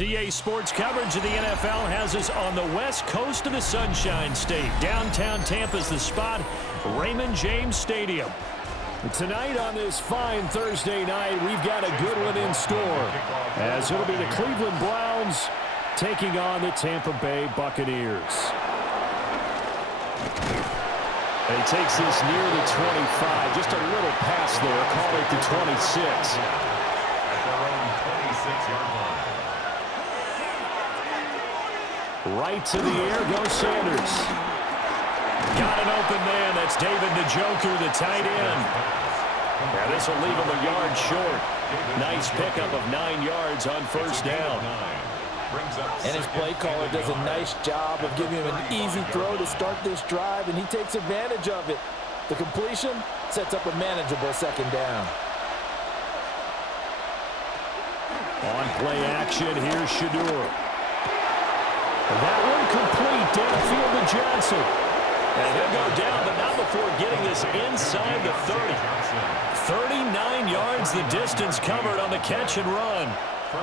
USDA Sports coverage of the NFL has us on the west coast of the Sunshine State. Downtown Tampa's the spot, Raymond James Stadium. Tonight on this fine Thursday night, we've got a good one in store, as it'll be the Cleveland Browns taking on the Tampa Bay Buccaneers. And he takes this near the 25, just a little pass there, call it the 26. At their own 26-yard line. Right to the air goes Sanders. Got an open man. That's David Njoku, the tight end. Now this will leave him a yard short. Nice pickup of 9 yards on first down. And his play caller does a nice job of giving him an easy throw to start this drive, and he takes advantage of it. The completion sets up a manageable second down. On play action, here's Shedeur. That one complete downfield to Johnson. And he'll go down, but not before getting this inside the 30. 39 yards the distance covered on the catch and run.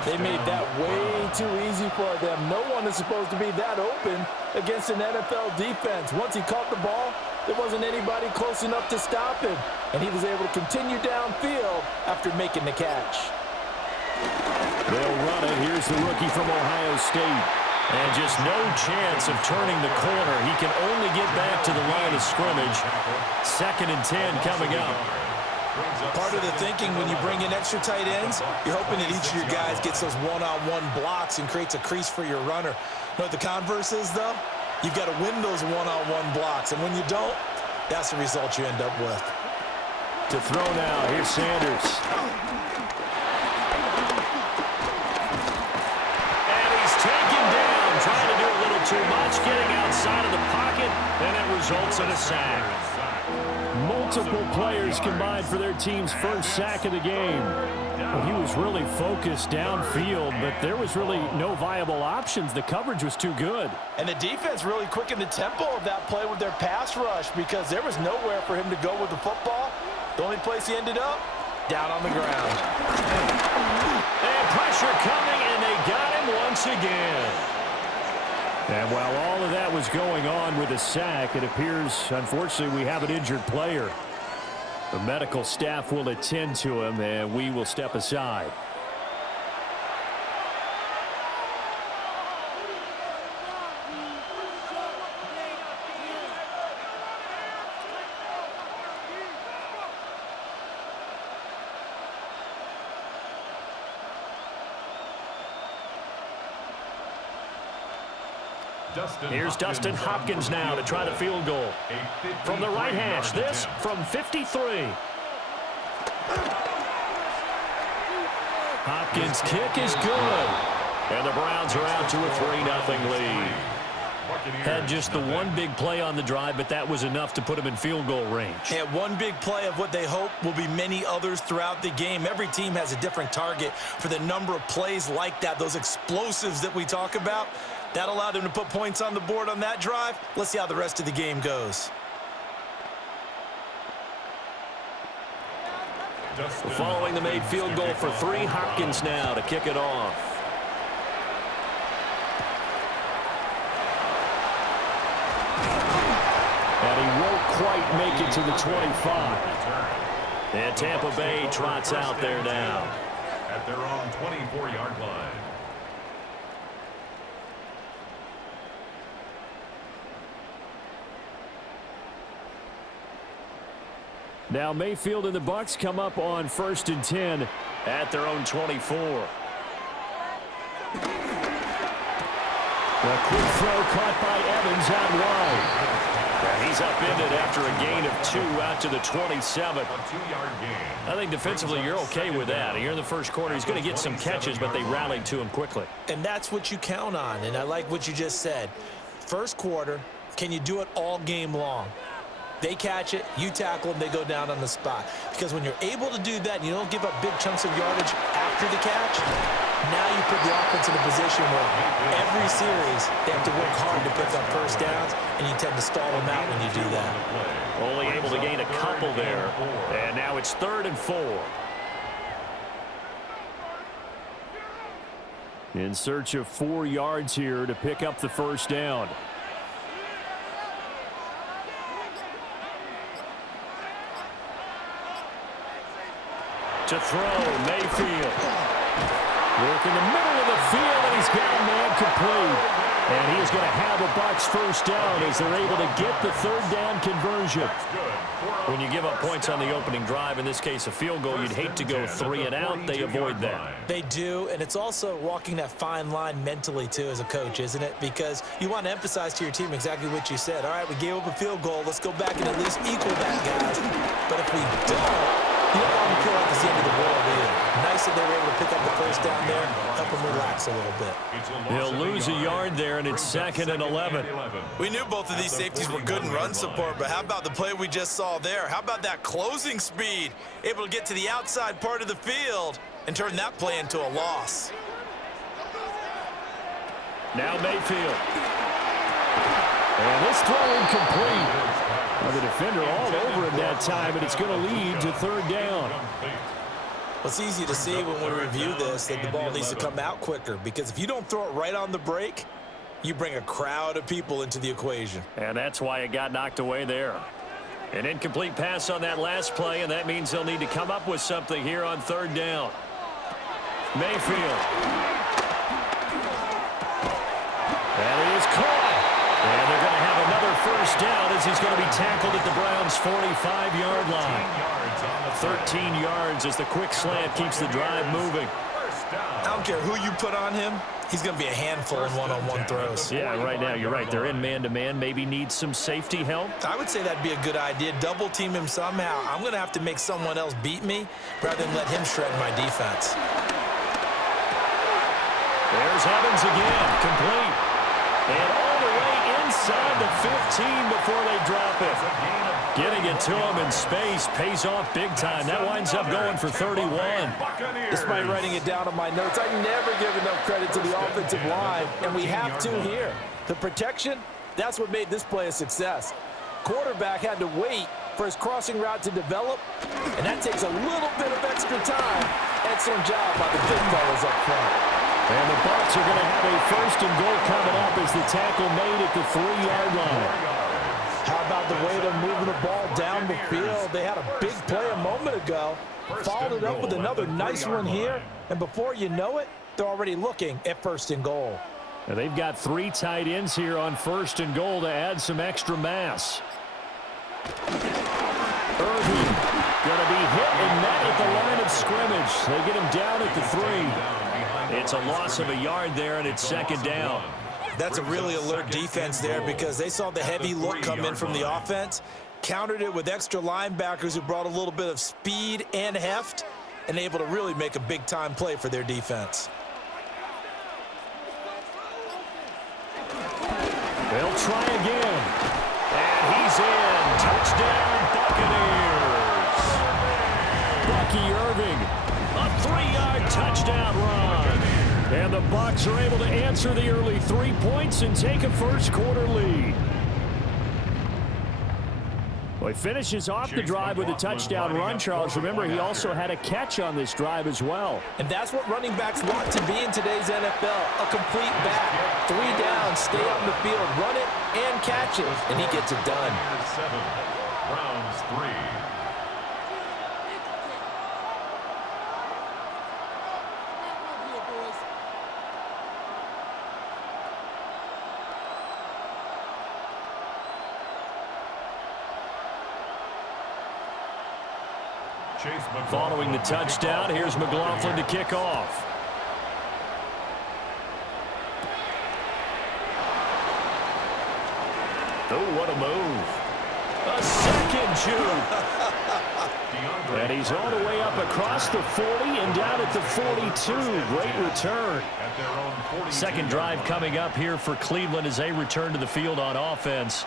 They made that way too easy for them. No one is supposed to be that open against an NFL defense. Once he caught the ball, there wasn't anybody close enough to stop him. And he was able to continue downfield after making the catch. They'll run it. Here's the rookie from Ohio State. And just no chance of turning the corner. He can only get back to the line of scrimmage. 2nd and 10 coming up. Part of the thinking when you bring in extra tight ends, you're hoping that each of your guys gets those one-on-one blocks and creates a crease for your runner. You know what the converse is, though? You've got to win those one-on-one blocks. And when you don't, that's the result you end up with. To throw now, here's Sanders. Trying to do a little too much, getting outside of the pocket, and it results in a sack. Multiple players combined for their team's first sack of the game. Well, he was really focused downfield, but there was really no viable options. The coverage was too good. And the defense really quickened the tempo of that play with their pass rush because there was nowhere for him to go with the football. The only place he ended up, down on the ground. And pressure coming, and they got him once again. And while all of that was going on with a sack, it appears, unfortunately, we have an injured player. The medical staff will attend to him, and we will step aside. Here's Dustin Hopkins now to try the field goal. From the right hash, this from 53. Hopkins' kick is good. And the Browns are out to a 3-0 lead. Had just the one big play on the drive, but that was enough to put him in field goal range. Yeah, one big play of what they hope will be many others throughout the game. Every team has a different target for the number of plays like that, those explosives that we talk about. That allowed them to put points on the board on that drive. Let's see how the rest of the game goes. Following the made field goal for 3, Hopkins now to kick it off. And he won't quite make it to the 25. And Tampa Bay trots out there now. At their own 24-yard line. Now Mayfield and the Bucs come up on 1st and 10 at their own 24. A quick throw caught by Evans out wide. And he's upended after a gain of 2 out to the 27. A 2-yard gain. I think defensively you're okay with that. Here in the first quarter, he's going to get some catches, but they rallied to him quickly. And that's what you count on, and I like what you just said. First quarter, can you do it all game long? They catch it, you tackle them, they go down on the spot. Because when you're able to do that and you don't give up big chunks of yardage after the catch, now you put the offense in a position where every series they have to work hard to pick up first downs, and you tend to stall them out when you do that. Only able to gain a couple there. And now it's 3rd and 4. In search of 4 yards here to pick up the first down. To throw, Mayfield. Work in the middle of the field, and he's got a man complete. And he's going to have a Bucs first down as they're able to get the third down conversion. When you give up points on the opening drive, in this case a field goal, you'd hate to go 3 and out. They avoid that. They do, and it's also walking that fine line mentally, too, as a coach, isn't it? Because you want to emphasize to your team exactly what you said. All right, we gave up a field goal. Let's go back and at least equal that, guys. But if we don't, you don't want to feel like it's the end of the world either. Nice that they were able to pick up the first down there, help them relax a little bit. He'll lose a yard there, and it's 2nd and 11. We knew both of these safeties were good in run support, but how about the play we just saw there? How about that closing speed? Able to get to the outside part of the field and turn that play into a loss. Now Mayfield. And this throw incomplete. Well, the defender all over him that time, and it's going to lead to 3rd down. Well, it's easy to see when we review this that the ball needs to come out quicker, because if you don't throw it right on the break, you bring a crowd of people into the equation. And that's why it got knocked away there. An incomplete pass on that last play, and that means they'll need to come up with something here on 3rd down. Mayfield. And it is caught. And they're going to have another first down as he's going to be tackled at the Browns' 45-yard line. 13 yards as the quick slant keeps the drive moving. I don't care who you put on him. He's going to be a handful in one-on-one throws. Yeah, right now you're right. They're in man-to-man. Maybe need some safety help. I would say that'd be a good idea. Double team him somehow. I'm going to have to make someone else beat me rather than let him shred my defense. There's Evans again, complete. And all the way inside the 15 before they drop it. Getting it to him in space pays off big time. That winds up going for 31. Despite writing it down on my notes, I never give enough credit to the offensive line, and we have to here. The protection, that's what made this play a success. Quarterback had to wait for his crossing route to develop, and that takes a little bit of extra time. Excellent job by the big fellas up front. And the Bucs are going to have a 1st and goal coming up as the tackle made at the 3-yard line. How about the way they're moving the ball down the field? They had a big play a moment ago, followed it up with another nice one here, and before you know it, they're already looking at 1st and goal. And they've got 3 tight ends here on 1st and goal to add some extra mass. Irving going to be hit and met at the line of scrimmage. They get him down at the 3. It's a loss of a yard there, and it's 2nd down. That's a really alert defense there because they saw the heavy look come in from the offense, countered it with extra linebackers who brought a little bit of speed and heft, and able to really make a big-time play for their defense. They'll try again. And he's in. Touchdown, Buccaneers. Bucky Irving, a 3-yard touchdown run. And the Bucs are able to answer the early 3 points and take a first-quarter lead. Well, he finishes off the drive with a touchdown run, Charles. Remember, he also had a catch on this drive as well. And that's what running backs want to be in today's NFL, a complete back. 3 down, stay on the field, run it, and catch it, and he gets it done. 7, Browns 3. Following the touchdown, here's McLaughlin to kick off. Oh, what a move. A second juke. And he's all the way up across the 40 and down at the 42. Great return. Second drive coming up here for Cleveland as they return to the field on offense.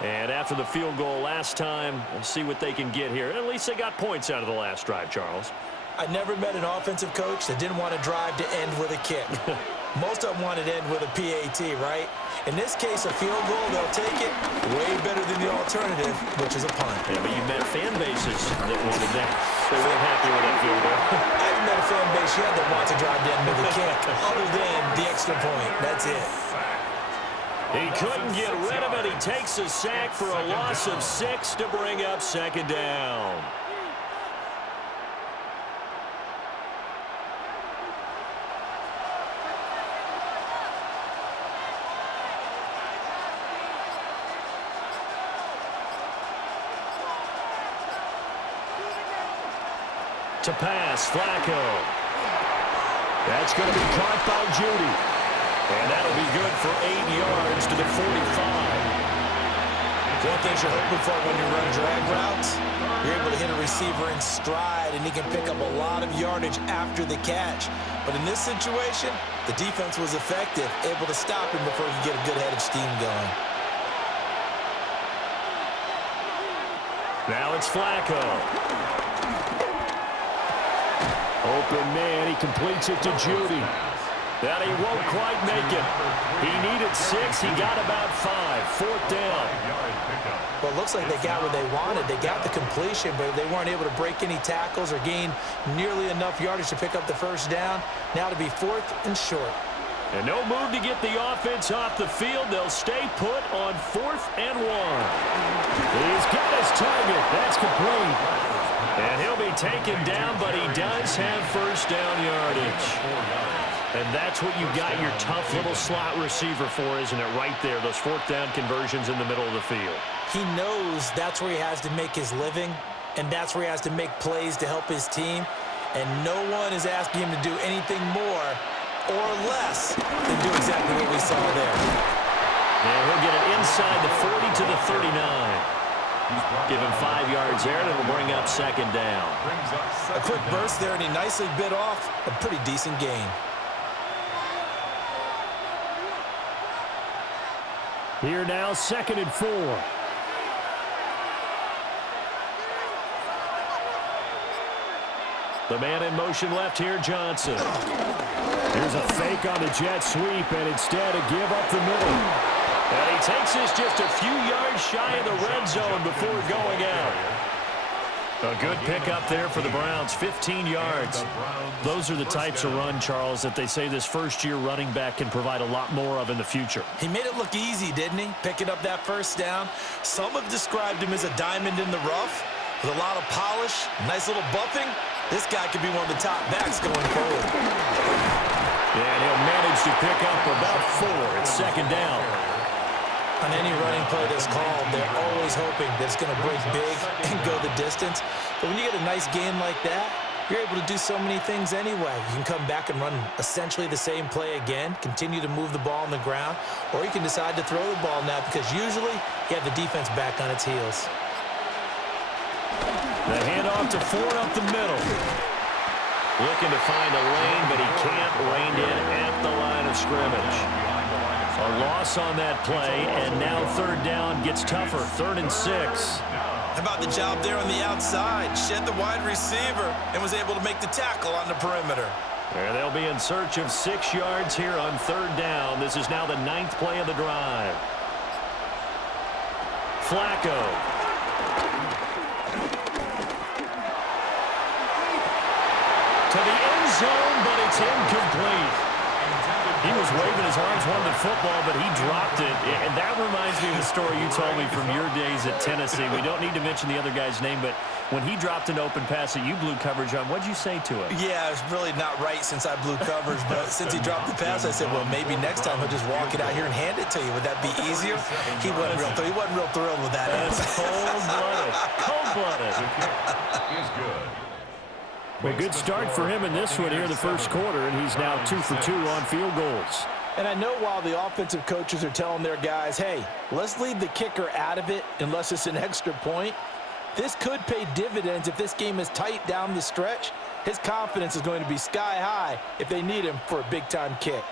And after the field goal last time, we'll see what they can get here. At least they got points out of the last drive, Charles. I never met an offensive coach that didn't want to drive to end with a kick. Most of them wanted to end with a PAT, right? In this case, a field goal, they'll take it way better than the alternative, which is a punt. Yeah, but you met fan bases that wanted that. They weren't happy with that field goal. haven't met a fan base yet that wants to drive down to the kick other than the extra point. That's it. He couldn't get rid of it. He takes a sack for a loss of 6 to bring up second down. To pass, Flacco. That's going to be caught by Judy. And that'll be good for 8 yards to the 45. One thing you're hoping for when you run drag routes, you're able to hit a receiver in stride, and he can pick up a lot of yardage after the catch. But in this situation, the defense was effective, able to stop him before he could get a good head of steam going. Now it's Flacco. Open man, he completes it to Judy. That he won't quite make it. He needed 6, he got about 5. 4th down. Well, it looks like they got what they wanted. They got the completion, but they weren't able to break any tackles or gain nearly enough yardage to pick up the first down. Now to be 4th and short. And no move to get the offense off the field. They'll stay put on 4th and 1. He's got his target. That's complete. And he'll be taken down, but he does have first down yardage. And that's what you got your tough little slot receiver for, isn't it? Right there, those 4th down conversions in the middle of the field. He knows that's where he has to make his living, and that's where he has to make plays to help his team. And no one is asking him to do anything more or less than do exactly what we saw there. And he'll get it inside the 40 to the 39. Give him 5 yards there, and it'll bring up second down. A quick burst there, and he nicely bit off a pretty decent gain. Here now, 2nd and 4. The man in motion left here, Johnson. Here's a fake on the jet sweep, and instead a give up the middle. And he takes this just a few yards shy of the red zone before going out. A good pickup there for the Browns, 15 yards. Those are the types of run, Charles, that they say this first-year running back can provide a lot more of in the future. He made it look easy, didn't he? Picking up that first down. Some have described him as a diamond in the rough with a lot of polish, nice little buffing. This guy could be one of the top backs going forward. And he'll manage to pick up about 4. It's second down. On any running play that's called, they're always hoping that it's going to break big and go the distance. But when you get a nice gain like that, you're able to do so many things anyway. You can come back and run essentially the same play again, continue to move the ball on the ground, or you can decide to throw the ball now because usually you have the defense back on its heels. The handoff to Ford up the middle. Looking to find a lane, but he can't rein in at the line of scrimmage. A loss on that play, and now 3rd down gets tougher. 3rd and 6. How about the job there on the outside? Shed the wide receiver and was able to make the tackle on the perimeter. And they'll be in search of 6 yards here on 3rd down. This is now the 9th play of the drive. Flacco. To the end zone, but it's incomplete. He was waving his arms, wanted the football, but he dropped it. And that reminds me of the story you told me from your days at Tennessee. We don't need to mention the other guy's name, but when he dropped an open pass that you blew coverage on, what'd you say to him? Yeah, it's really not right since I blew coverage, but since he dropped the pass, I said, well, maybe next time he'll just walk it out here and hand it to you. Would that be easier? He wasn't real thrilled with that. That's cold-blooded. Cold-blooded. Is good. Well, good start for him in this one here in the first quarter, and he's now 2 for 2 on field goals. And I know while the offensive coaches are telling their guys, hey, let's leave the kicker out of it unless it's an extra point, this could pay dividends if this game is tight down the stretch. His confidence is going to be sky high if they need him for a big-time kick.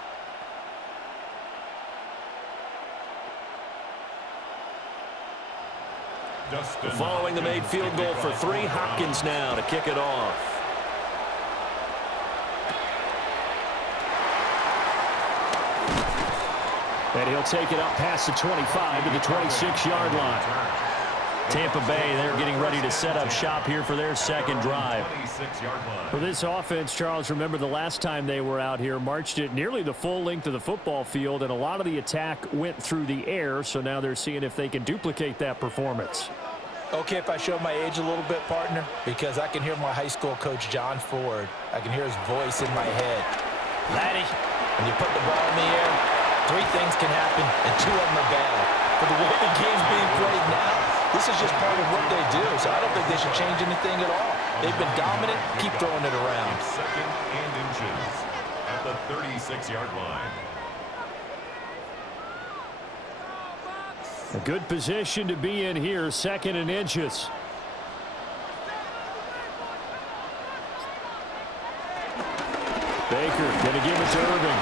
Following the made field goal for 3, Hopkins now to kick it off. And he'll take it up past the 25 to the 26-yard line. Tampa Bay, they're getting ready to set up shop here for their second drive. For this offense, Charles, remember the last time they were out here, marched it nearly the full length of the football field, and a lot of the attack went through the air, so now they're seeing if they can duplicate that performance. Okay, if I show my age a little bit, partner, because I can hear my high school coach, John Ford. I can hear his voice in my head. Laddie, when you put the ball in the air, 3 things can happen, and 2 of them are bad. But the way the game's being played now, this is just part of what they do, so I don't think they should change anything at all. They've been dominant. Keep throwing it around. Second and inches at the 36-yard line. A good position to be in here, 2nd and inches. Baker going to give it to Irving.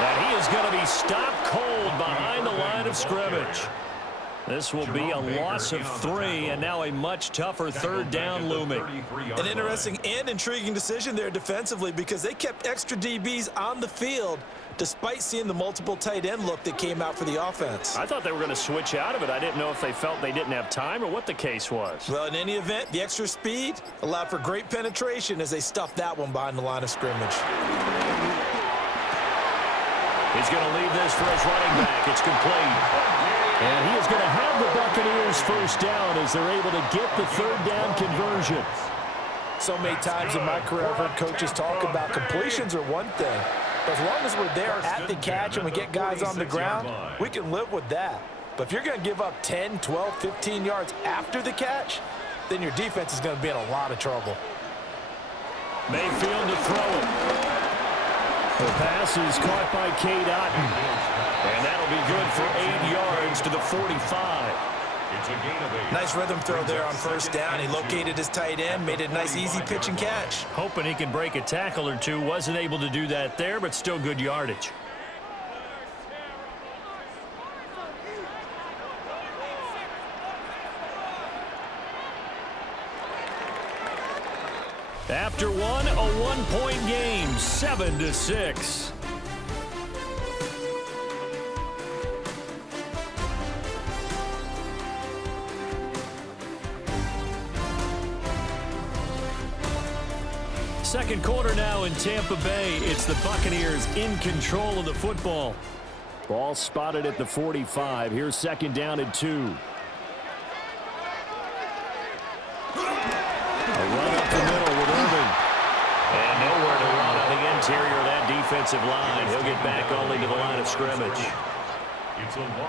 And he is going to be stopped cold behind the line of scrimmage. This will be a loss of 3, and now a much tougher 3rd down looming. An interesting and intriguing decision there defensively because they kept extra DBs on the field despite seeing the multiple tight end look that came out for the offense. I thought they were going to switch out of it. I didn't know if they felt they didn't have time or what the case was. Well, in any event, the extra speed allowed for great penetration as they stuffed that one behind the line of scrimmage. He's going to leave this for his running back. It's complete. And he is going to have the Buccaneers first down as they're able to get the 3rd down conversion. So many times in my career, I've heard coaches talk about completions are one thing. But as long as we're there at the catch and we get guys on the ground, we can live with that. But if you're going to give up 10, 12, 15 yards after the catch, then your defense is going to be in a lot of trouble. Mayfield to throw it. The pass is caught by Cade Otton. And that'll be good for 8 yards to the 45. It's a gain of 8. Nice rhythm throw there on first down. He located his tight end, made it a nice easy pitch and catch. Hoping he can break a tackle or two. Wasn't able to do that there, but still good yardage. After one, a 1-point game, 7-6. Second quarter now in Tampa Bay. It's the Buccaneers in control of the football. Ball spotted at the 45. Here's 2nd down and 2. A run up the middle with Irving. And nowhere to run on the interior of that defensive line. He'll get back only to the line of scrimmage.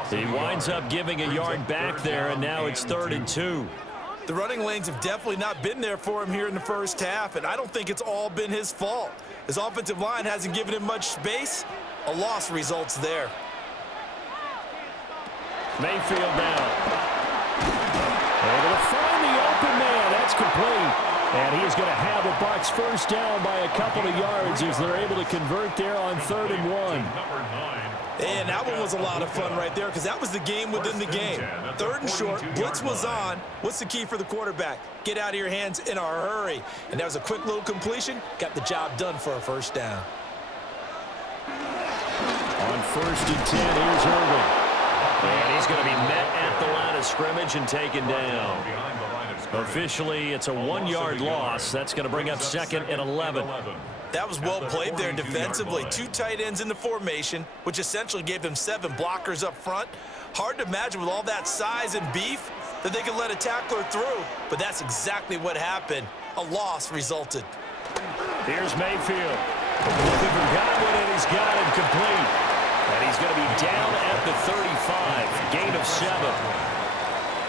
He winds up giving a yard back there, and now it's 3rd and 2. The running lanes have definitely not been there for him here in the first half, and I don't think it's all been his fault. His offensive line hasn't given him much space. A loss results there. Mayfield now. Able to find the open man. That's complete. And he is going to have the Bucs first down by a couple of yards as they're able to convert there on 3rd and 1. And that one was a lot of fun right there because that was the game within the game. 3rd and short, blitz was on. What's the key for the quarterback? Get out of your hands in a hurry. And that was a quick little completion. Got the job done for a first down. On 1st and 10, here's Irving. And he's going to be met at the line of scrimmage and taken down. Officially, it's a 1-yard loss. That's going to bring up 2nd and 11. That was well played there defensively. 2 tight ends in the formation, which essentially gave them 7 blockers up front. Hard to imagine with all that size and beef that they could let a tackler through, but that's exactly what happened. A loss resulted. Here's Mayfield. Looking for Godwin, and he's got him complete. And he's going to be down at the 35. Gain of 7.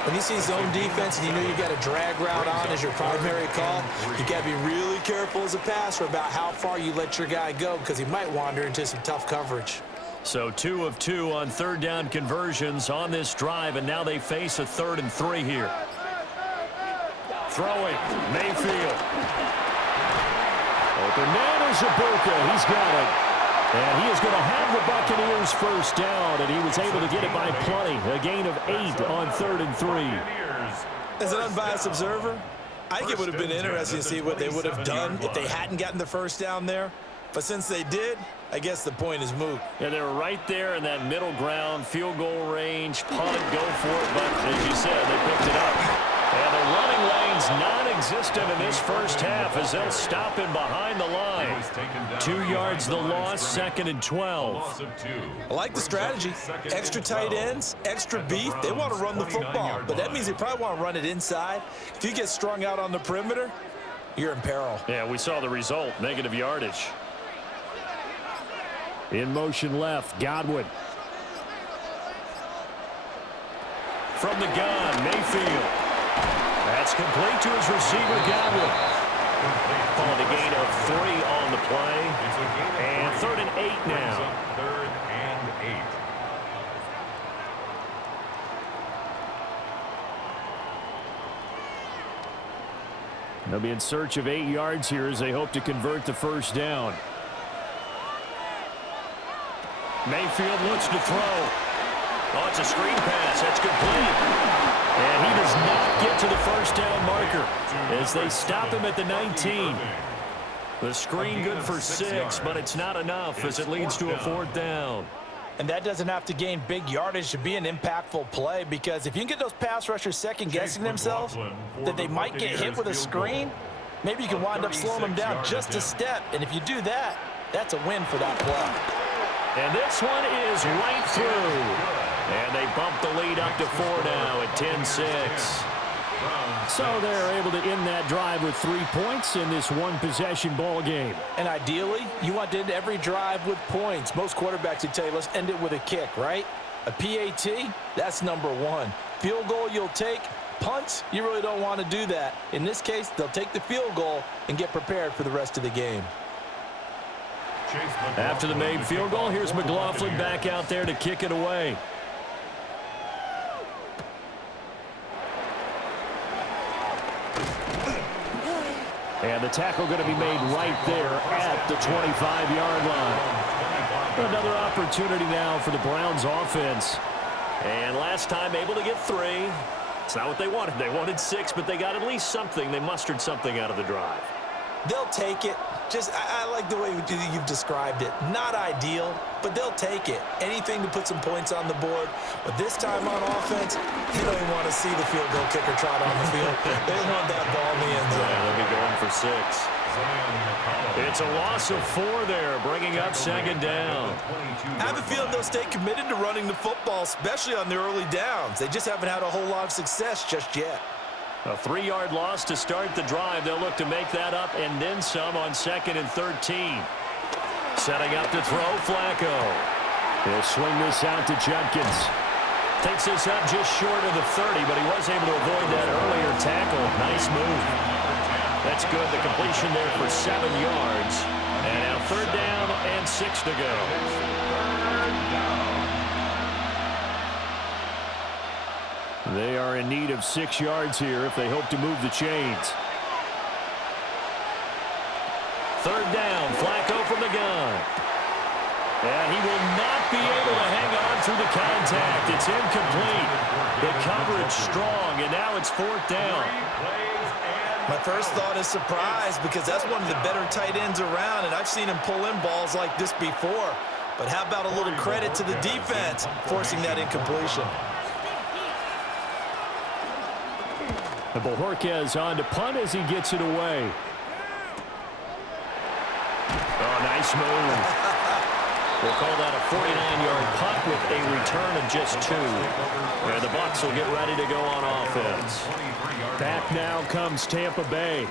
When you see zone defense and you know you got a drag route on as your primary call, you got to be really careful as a passer about how far you let your guy go because he might wander into some tough coverage. So 2 of 2 on 3rd down conversions on this drive, and now they face a 3rd and 3 here. Throwing, Mayfield. Open man is Ibuka. He's got it. And he is going to have the Buccaneers first down, and he was able to get it by plenty. A gain of 8 on 3rd and 3. As an unbiased observer, I think it would have been interesting to see what they would have done if they hadn't gotten the first down there. But since they did, I guess the point is moot. Yeah, they were right there in that middle ground, field goal range, punt it, go for it, but as you said, they picked it up. And the running lane's non-existent in this first half as they'll stop him behind the line. 2 yards the loss, 2nd and 12. I like the strategy. Extra tight ends, extra beef. They want to run the football, but that means they probably want to run it inside. If you get strung out on the perimeter, you're in peril. Yeah, we saw the result, negative yardage. In motion left, Godwin. From the gun, Mayfield. That's complete to his receiver, Godwin. Calling a gain of 3 on the play. And 3rd and 8 now. 3rd and 8. They'll be in search of 8 yards here as they hope to convert the first down. Mayfield looks to throw. Oh, it's a screen pass. That's complete. And he does not get to the first down marker as they stop him at the 19. The screen good for 6, but it's not enough as it leads to a 4th down. And that doesn't have to gain big yardage to be an impactful play, because if you can get those pass rushers second-guessing themselves that they might get hit with a screen, maybe you can wind up slowing them down just a step. And if you do that, that's a win for that play. And this one is right through. And they bump the lead up to 4 now at 10-6. So they're able to end that drive with 3 points in this one-possession ball game. And ideally, you want to end every drive with points. Most quarterbacks would tell you, let's end it with a kick, right? A PAT, that's number 1. Field goal you'll take. Punts, you really don't want to do that. In this case, they'll take the field goal and get prepared for the rest of the game. After the made field goal, here's McLaughlin back out there to kick it away. And the tackle going to be made right there at the 25-yard line. Another opportunity now for the Browns offense. And last time able to get 3. It's not what they wanted. They wanted 6, but they got at least something. They mustered something out of the drive. They'll take it. I like the way you've described it. Not ideal, but they'll take it. Anything to put some points on the board. But this time on offense, they don't even want to see the field goal kicker trot on the field. They want that ball in the end zone. Yeah, they'll be going for 6. It's a loss of 4 there, bringing up 2nd down. I have a feeling they'll stay committed to running the football, especially on the early downs. They just haven't had a whole lot of success just yet. A 3-yard loss to start the drive. They'll look to make that up and then some on 2nd and 13. Setting up to throw, Flacco. He'll swing this out to Judkins. Takes this up just short of the 30, but he was able to avoid that earlier tackle. Nice move. That's good. The completion there for 7 yards. And now 3rd down and 6 to go. They are in need of 6 yards here if they hope to move the chains. 3rd down, Flacco from the gun. And he will not be able to hang on through the contact. It's incomplete. The coverage strong, and now it's 4th down. My first thought is surprise, because that's one of the better tight ends around, and I've seen him pull in balls like this before. But how about a little credit to the defense forcing that incompletion? And Bojorquez on to punt as he gets it away. Oh, nice move. We'll call that a 49-yard punt with a return of just 2. And the Bucs will get ready to go on offense. Back now comes Tampa Bay.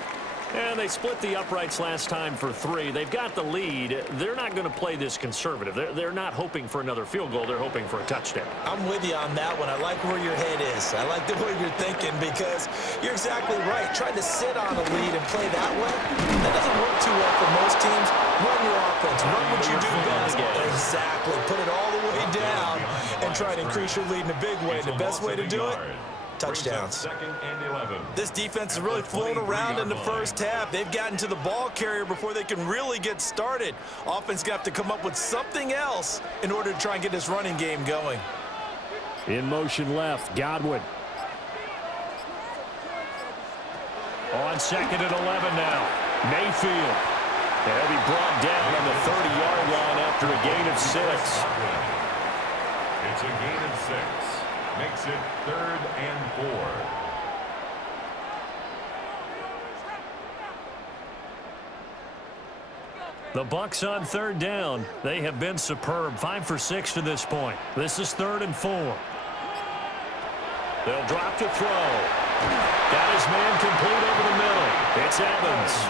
And they split the uprights last time for 3. They've got the lead. They're not going to play this conservative. They're not hoping for another field goal. They're hoping for a touchdown. I'm with you on that one. I like where your head is. I like the way you're thinking, because you're exactly right. Trying to sit on a lead and play that way, that doesn't work too well for most teams. Run your offense. Run what you do best. Exactly. Put it all the way down and try to increase your lead in a big way. The best way to do it, touchdowns. This defense is really flown around in the first half. They've gotten to the ball carrier before they can really get started. Offense got to come up with something else in order to try and get this running game going. In motion left, Godwin. On 2nd and 11 now. Mayfield. He'll be brought down on the 30-yard line after a gain of 6. It's a gain of 6. Makes it 3rd and 4. The Bucs on 3rd down. They have been superb. 5 for 6 to this point. This is 3rd and 4. They'll drop to throw. Got his man complete over the middle. It's Evans.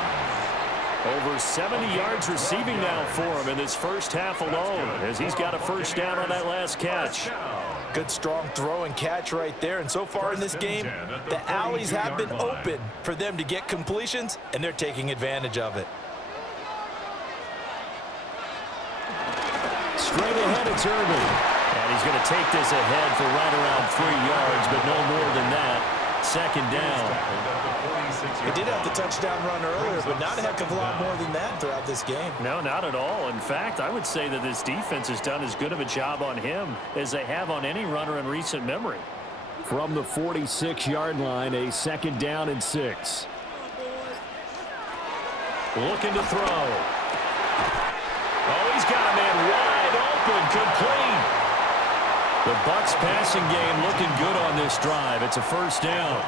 Over 70 yards receiving now for him in this first half alone, as he's got a first down on that last catch. Good strong throw and catch right there. And so far in this game, the alleys have been open for them to get completions, and they're taking advantage of it. Straight ahead, it's Irving. And he's going to take this ahead for right around 3 yards, but no more than that. 2nd down. He did have the touchdown run earlier, but not a heck of a lot more than that throughout this game. No, not at all. In fact, I would say that this defense has done as good of a job on him as they have on any runner in recent memory. From the 46-yard line, a 2nd down and 6. Looking to throw. Oh, he's got a man wide open, complete. The Bucs passing game looking good on this drive. It's a first down.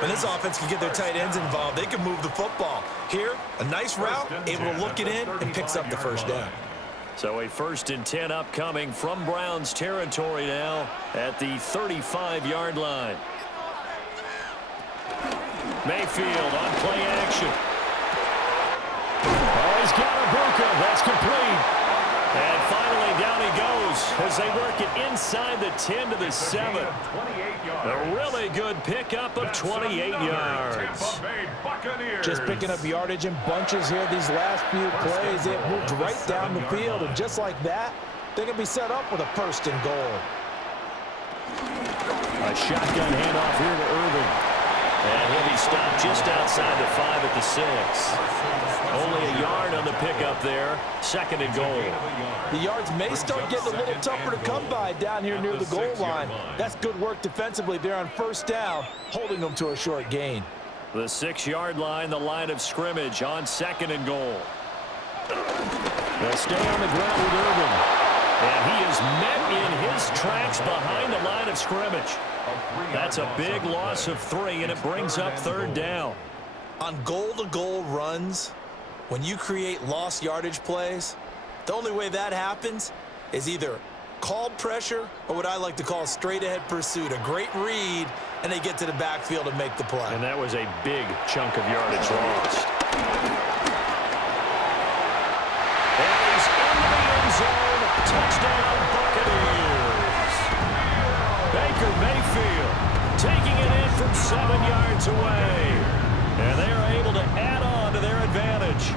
When this offense can get their tight ends involved, they can move the football. Here, a nice route, able to look it in, and picks up the first down. So a 1st and 10 upcoming from Browns territory now at the 35-yard line. Mayfield on play action. Oh, he's got Ibuka. That's complete. And finally, down he goes as they work it inside the 10 to the 7. A really good pickup of 28 yards. Just picking up yardage in bunches here these last few plays. It moved right down the field, and just like that, they're going to be set up with a 1st and goal. A shotgun handoff here to Irving. And he'll be stopped just outside the 5 at the 6. Only a yard on the pickup there. 2nd and goal. The yards may start getting a little tougher to come by down here near the goal line. That's good work defensively there on 1st down, holding them to a short gain. The 6-yard line, the line of scrimmage on 2nd and goal. They'll stay on the ground with Irving. And he is met in his tracks behind the line of scrimmage. That's a big loss of 3, and it brings up 3rd down. On goal-to-goal runs, when you create lost yardage plays, the only way that happens is either called pressure or what I like to call straight-ahead pursuit. A great read, and they get to the backfield and make the play. And that was a big chunk of yardage lost. And he's into the end zone. Touchdown, Buccaneers. Baker Mayfield taking it in from 7 yards away. And they are able to add on to their advantage.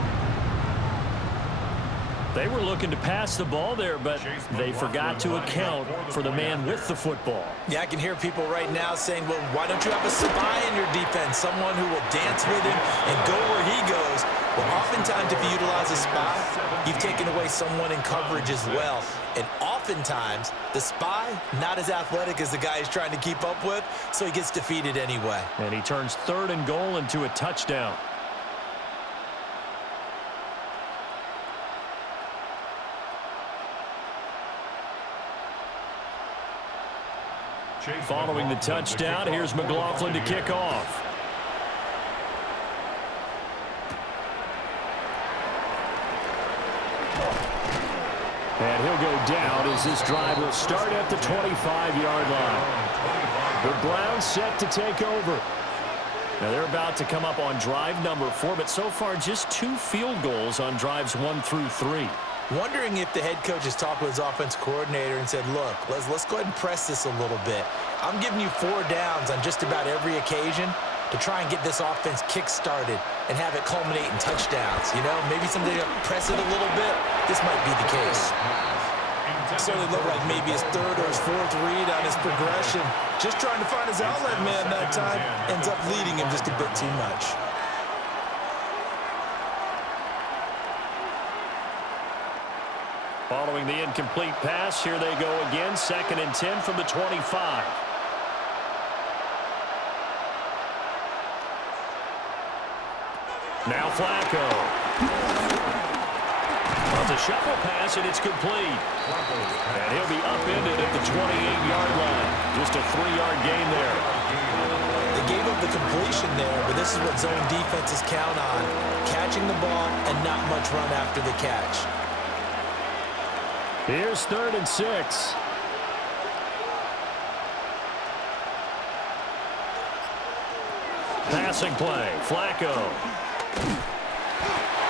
They were looking to pass the ball there, but they forgot to account for the man with the football. Yeah, I can hear people right now saying, well, why don't you have a spy in your defense, someone who will dance with him and go where he goes? Well, oftentimes if you utilize a spy, you've taken away someone in coverage as well. And oftentimes, the spy, not as athletic as the guy he's trying to keep up with, so he gets defeated anyway. And he turns 3rd and goal into a touchdown. Following the touchdown, here's McLaughlin to kick off. And he'll go down as this drive will start at the 25-yard line. The Browns set to take over. Now they're about to come up on drive number 4, but so far just 2 field goals on drives 1 through 3. Wondering if the head coach has talked with his offense coordinator and said, look, let's go ahead and press this a little bit. I'm giving you 4 downs on just about every occasion to try and get this offense kick-started and have it culminate in touchdowns. You know, maybe somebody press it a little bit. This might be the case. Certainly looked like maybe his 3rd or his 4th read on his progression. Just trying to find his outlet man that time. Ends up leading him just a bit too much. Following the incomplete pass, here they go again. 2nd and 10 from the 25. Now Flacco. It's a shuffle pass, and it's complete. And he'll be upended at the 28-yard line. Just a 3-yard gain there. They gave up the completion there, but this is what zone defenses count on. Catching the ball and not much run after the catch. Here's 3rd and 6. Passing play, Flacco.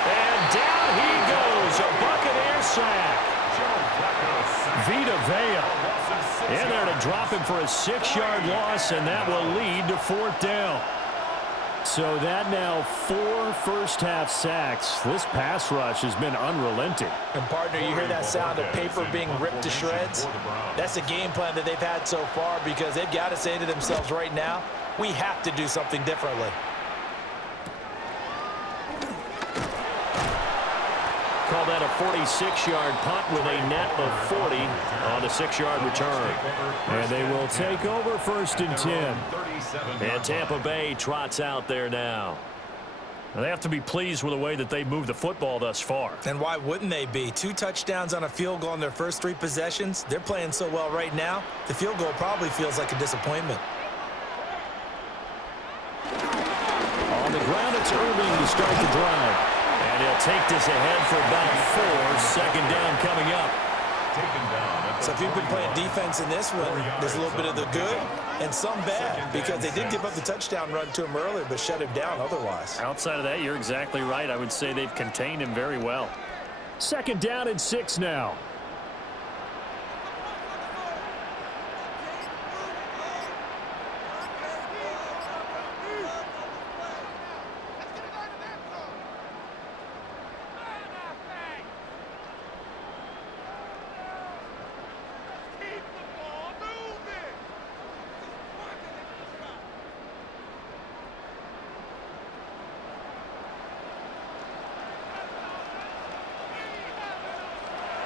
And down he goes, a Buccaneers sack. Vita in there to drop him for a 6-yard loss, and that will lead to 4th down. So that now 4 first-half sacks. This pass rush has been unrelenting. And, partner, you hear that sound of paper being ripped to shreds? That's a game plan that they've had so far because they've got to say to themselves right now, we have to do something differently. Call that a 46-yard punt with a net of 40 on a 6-yard return. And they will take over 1st and 10. And Tampa Bay trots out there now. Now they have to be pleased with the way that they moved the football thus far. And why wouldn't they be? 2 touchdowns on a field goal in their first 3 possessions. They're playing so well right now, the field goal probably feels like a disappointment. On the ground, it's Irving to start the drive. And he'll take this ahead for about 4. 2nd down coming up. So if you've been playing defense in this one, there's a little bit of the good and some bad because they did give up the touchdown run to him earlier but shut him down otherwise. Outside of that, you're exactly right. I would say they've contained him very well. 2nd down and 6 now.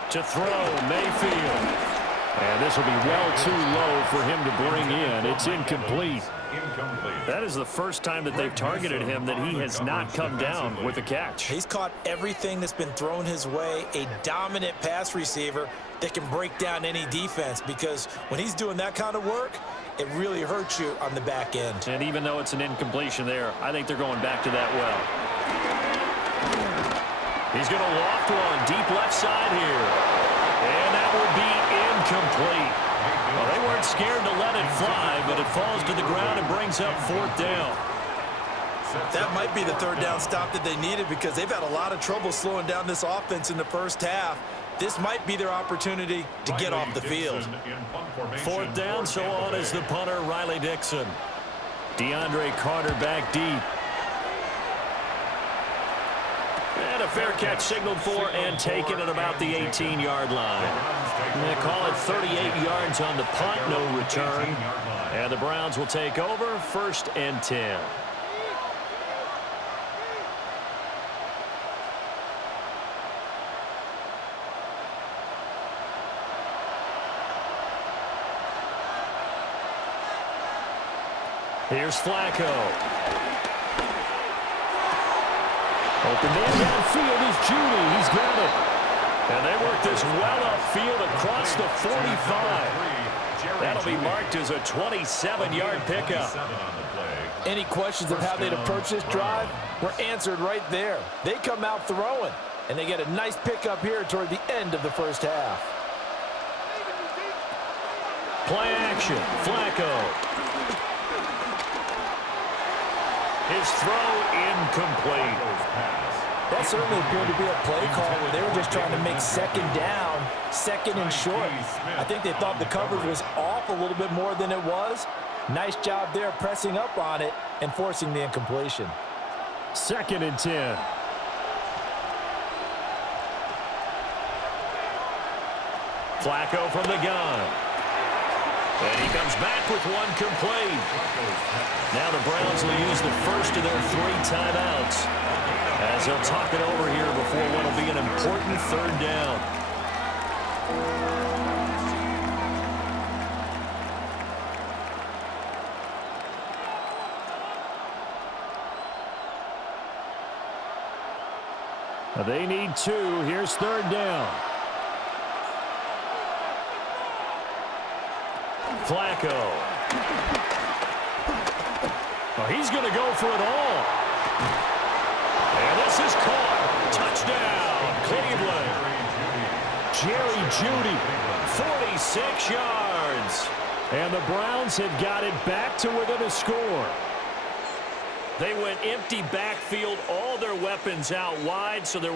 To throw, Mayfield. And this will be well too low for him to bring in. It's incomplete. That is the first time that they've targeted him that he has not come down with a catch. He's caught everything that's been thrown his way, a dominant pass receiver that can break down any defense because when he's doing that kind of work, it really hurts you on the back end. And even though it's an incompletion there, I think they're going back to that well. He's going to loft one deep left side here. And that will be incomplete. Well, they weren't scared to let it fly, but it falls to the ground and brings up 4th down. That might be the 3rd down stop that they needed because they've had a lot of trouble slowing down this offense in the first half. This might be their opportunity to get off the field. 4th down, so on is the punter, Riley Dixon. DeAndre Carter back deep. And a fair catch signaled for and taken at about the 18-yard line. They call it 38 yards on the punt, no return. And the Browns will take over 1st and 10. Here's Flacco. Open man downfield is Judy. He's got it. And they work this well upfield across the 45. That'll be marked as a 27-yard pickup. Any questions of how they'd approach this drive were answered right there. They come out throwing, and they get a nice pickup here toward the end of the first half. Play action. Flacco. His throw incomplete. That certainly appeared to be a play call where they were just trying to make 2nd down, 2nd and short. I think they thought the coverage was off a little bit more than it was. Nice job there pressing up on it and forcing the incompletion. 2nd and 10. Flacco from the gun. And he comes back with one complete. Now the Browns will use the first of their 3 timeouts as they'll talk it over here before what will be an important 3rd down. They need 2. Here's 3rd down. Flacco. Oh, he's going to go for it all. And this is caught. Touchdown, Cleveland. Jerry Jeudy, 46 yards. And the Browns have got it back to within a score. They went empty backfield, all their weapons out wide, so there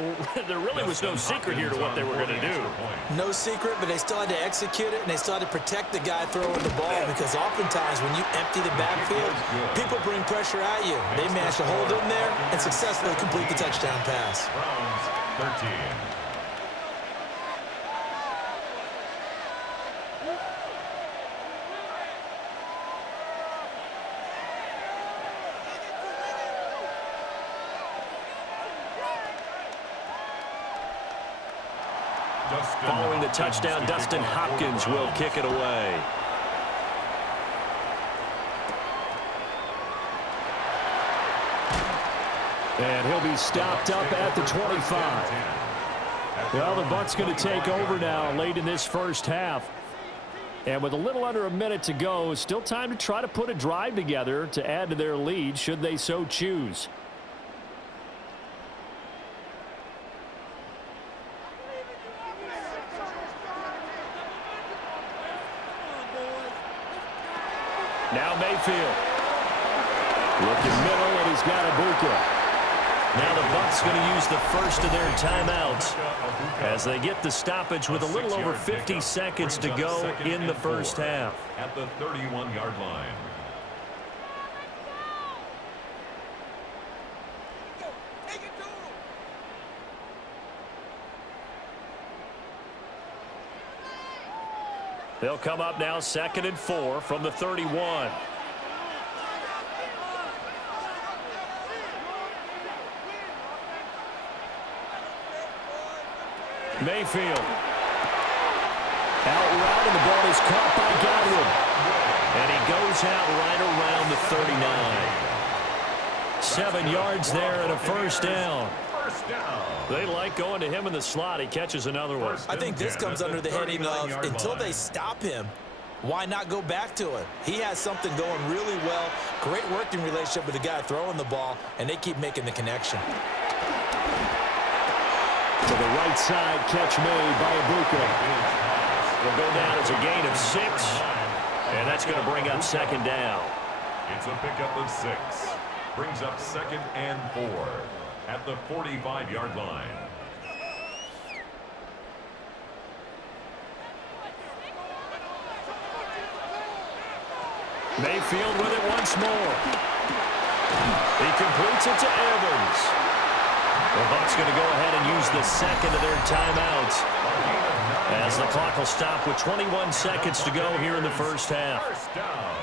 really was no secret here to what they were going to do. No secret, but they still had to execute it, and they still had to protect the guy throwing the ball, because oftentimes when you empty the backfield, people bring pressure at you. They managed to hold in there and successfully complete the touchdown pass. Browns 13. Following the touchdown, Dustin Hopkins will kick it away. And he'll be stopped up at the 25. Well, the Bucs going to take over now late in this first half. And with a little under a minute to go, still time to try to put a drive together to add to their lead should they so choose. Now Mayfield. Looking middle, and he's got Ibuka. Now the Bucs going to use the first of their timeouts as they get the stoppage with a little over 50 seconds to go in the first half. At the 31-yard line. They'll come up now 2nd and 4 from the 31. Mayfield. Out route, and the ball is caught by Godwin. And he goes out right around the 39. 7 yards there and a first down. They like going to him in the slot. He catches another one. I think this comes under the heading of until they stop him, why not go back to it? He has something going really well. Great working relationship with the guy throwing the ball, and they keep making the connection. To the right side, catch made by Ibuka. Will go down as a gain of 6, and that's going to bring up 2nd down. It's a pickup of 6. Brings up 2nd and 4 at the 45-yard line. Mayfield with it once more. He completes it to Evans. The Bucs going to go ahead and use the 2nd of their timeouts as the clock will stop with 21 seconds to go here in the first half. First down.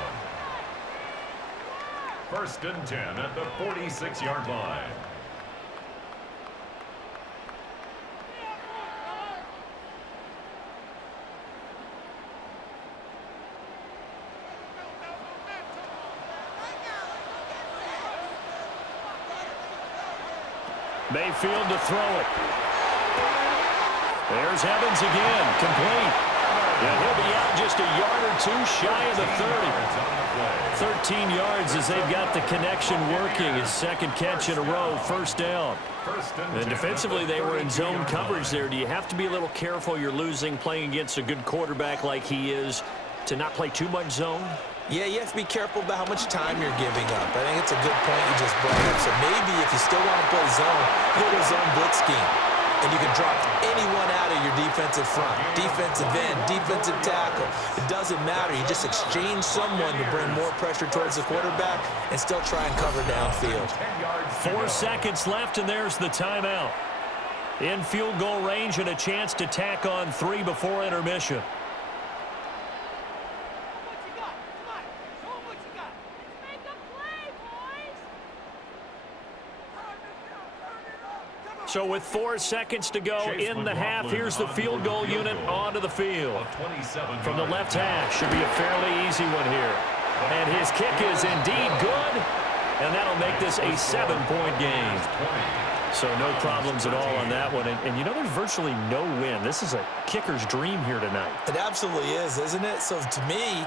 1st and 10 at the 46-yard line. Mayfield to throw it. There's Evans again, complete. And he'll be out just a yard or 2 shy of the 30. 13 yards as they've got the connection working. His 2nd catch in a row, first down. And defensively, they were in zone coverage there. Do you have to be a little careful? You're losing playing against a good quarterback like he is to not play too much zone? Yeah, you have to be careful about how much time you're giving up. I think it's a good point you just brought up. So maybe if you still want to play zone, go to zone blitz scheme. And you can drop anyone out of your defensive front, defensive end, defensive tackle. It doesn't matter. You just exchange someone to bring more pressure towards the quarterback and still try and cover downfield. 4 seconds left, and there's the timeout. In field goal range and a chance to tack on 3 before intermission. So with 4 seconds to go in the half, here's the field goal unit onto the field. From the left hash, should be a fairly easy one here. And his kick is indeed good, and that'll make this a 7-point game. So no problems at all on that one. And you know, there's virtually no win. This is a kicker's dream here tonight. It absolutely is, isn't it? So to me,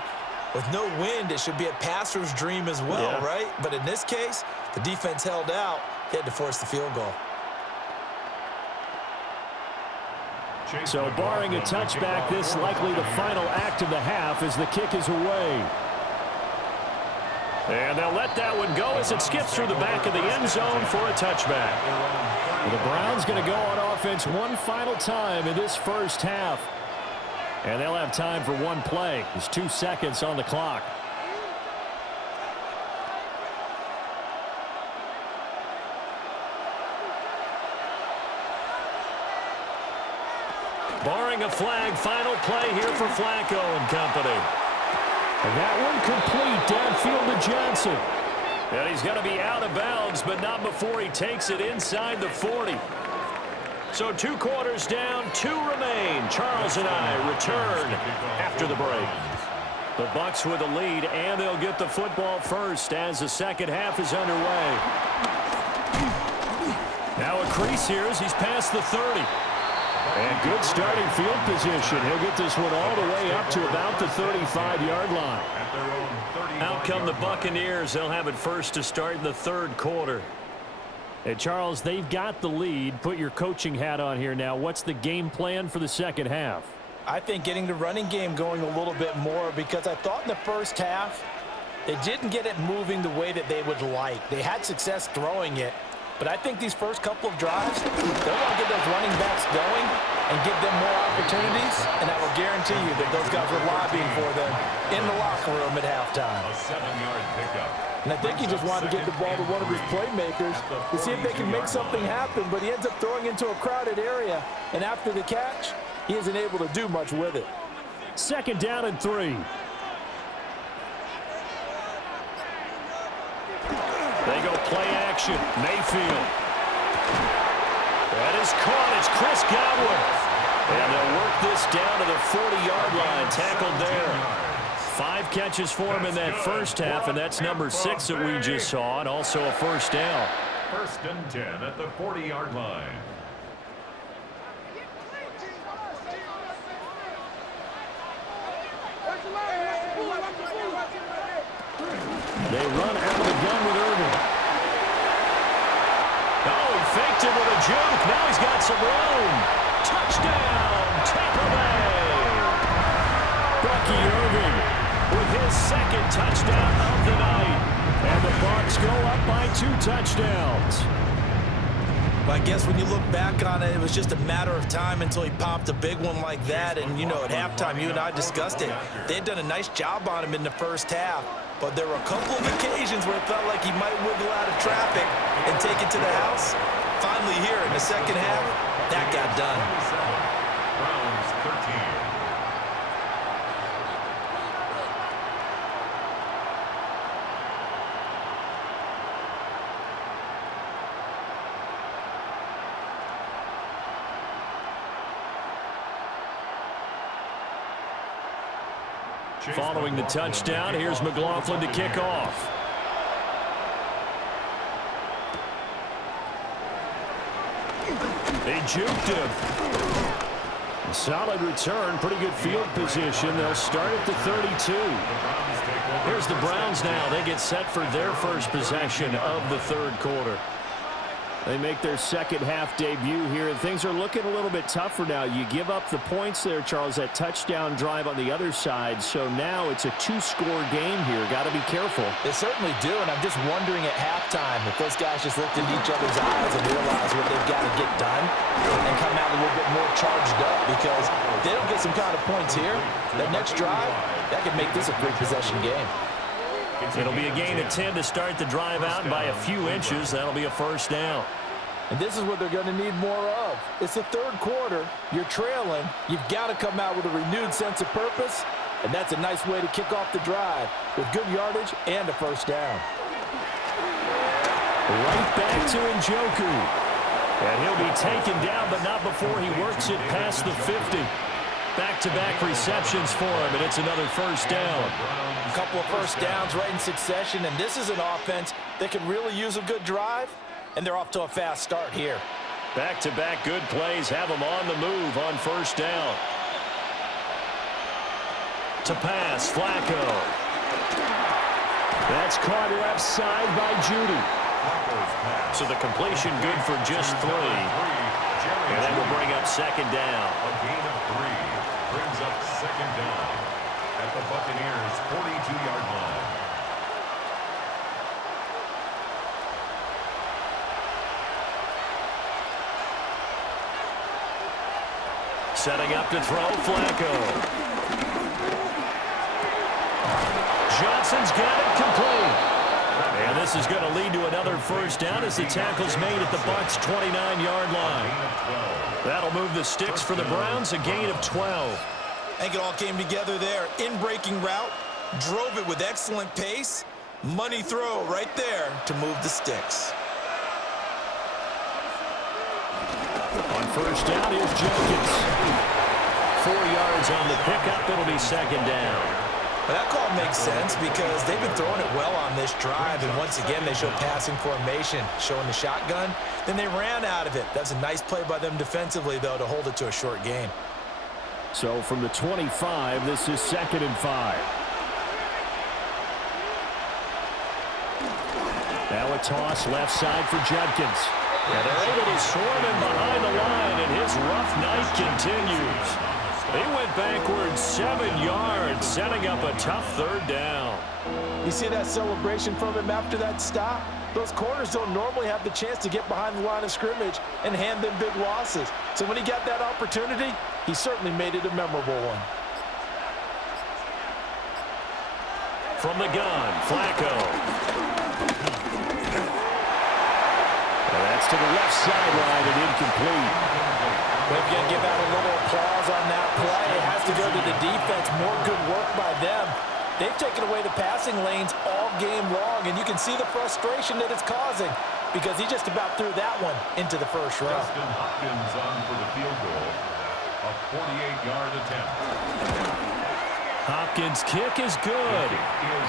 with no wind, it should be a passer's dream as well, right? But in this case, the defense held out. They had to force the field goal. So barring a touchback, this likely the final act of the half as the kick is away. And they'll let that one go as it skips through the back of the end zone for a touchback. The Browns going to go on offense one final time in this first half. And they'll have time for one play. There's 2 seconds on the clock. Barring a flag, final play here for Flacco and company. And that one complete downfield to Johnson. And he's going to be out of bounds, but not before he takes it inside the 40. So 2 quarters down, 2 remain. Charles and I return after the break. The Bucs with a lead, and they'll get the football first as the second half is underway. Now a crease here as he's past the 30. And good starting field position. He'll get this one all the way up to about the 35-yard line. Out come the Buccaneers. They'll have it first to start in the 3rd quarter. Hey, Charles, they've got the lead. Put your coaching hat on here now. What's the game plan for the second half? I think getting the running game going a little bit more, because I thought in the first half they didn't get it moving the way that they would like. They had success throwing it. But I think these first couple of drives, they'll want to get those running backs going and give them more opportunities, and I will guarantee you that those guys were lobbying for them in the locker room at halftime. A 7-yard pickup. And I think he just wanted to get the ball to one of his playmakers to see if they can make something happen, but he ends up throwing into a crowded area, and after the catch, he isn't able to do much with it. 2nd down and 3. They go play action. Mayfield. That is caught. It's Chris Godwin. And they'll work this down to the 40-yard line. Tackled there. 5 catches for him in that first half, and that's number 6 that we just saw, and also a first down. 1st and 10 at the 40-yard line. They run out of the gun with Irving. Oh, he faked it with a juke. Now he's got some room. Touchdown, Tampa Bay. Bucky Irving with his 2nd touchdown of the night. And the Bucs go up by 2 touchdowns. I guess when you look back on it, it was just a matter of time until he popped a big one like that. And, you know, at halftime, you and I discussed it. They had done a nice job on him in the first half. But there were a couple of occasions where it felt like he might wiggle out of traffic and take it to the house. Finally here in the second half, that got done. Browns 13. Following the touchdown, here's McLaughlin to kick off. They juked him. Solid return, pretty good field position. They'll start at the 32. Here's the Browns now. They get set for their first possession of the 3rd quarter. They make their second half debut here, and things are looking a little bit tougher now. You give up the points there, Charles, that touchdown drive on the other side. So now it's a 2-score game here. Got to be careful. They certainly do, and I'm just wondering at halftime if those guys just looked into each other's eyes and realized what they've got to get done and come out a little bit more charged up, because if they don't get some kind of points here, that next drive, that could make this a 3-possession game. It'll be a gain of 10 to start the drive out, and by a few inches, that'll be a first down. And this is what they're going to need more of. It's the 3rd quarter. You're trailing. You've got to come out with a renewed sense of purpose, and that's a nice way to kick off the drive with good yardage and a first down. Right back to Njoku. And he'll be taken down, but not before he works it past the 50. Back-to-back receptions for him, and it's another first down. A couple of first downs right in succession, and this is an offense that can really use a good drive. and they're off to a fast start here. Back-to-back good plays have them on the move on first down. To pass, Flacco. That's caught left side by Judy. So the completion good for just 3. And that will bring up second down. A gain of 3 brings up second down at the Buccaneers' 42-yard line. Setting up to throw, Flacco. Johnson's got it complete. And this is going to lead to another first down as the tackle's made at the Bucs' 29-yard line. That'll move the sticks for the Browns, a gain of 12. I think it all came together there. In-breaking route, drove it with excellent pace. Money throw right there to move the sticks. On first down, here's Jenkins. 4 yards on the pickup. It'll be second down. Well, that call makes sense because they've been throwing it well on this drive, and once again, they show passing formation, showing the shotgun. Then they ran out of it. That's a nice play by them defensively, though, to hold it to a short gain. So from the 25, this is 2nd and 5. Now a toss left side for Judkins. And they're able to swarm him behind the line, and his rough night continues. He went backwards 7 yards, setting up a tough third down. You see that celebration from him after that stop? Those corners don't normally have the chance to get behind the line of scrimmage and hand them big losses. So when he got that opportunity, he certainly made it a memorable one. From the gun, Flacco. And that's to the left sideline and incomplete. We're going to give out a little applause on that play. It has to go to the defense. More good work by them. They've taken away the passing lanes all game long, and you can see the frustration that it's causing because he just about threw that one into the first row. Justin Hopkins on for the field goal. A 48-yard attempt. Hopkins' kick is good.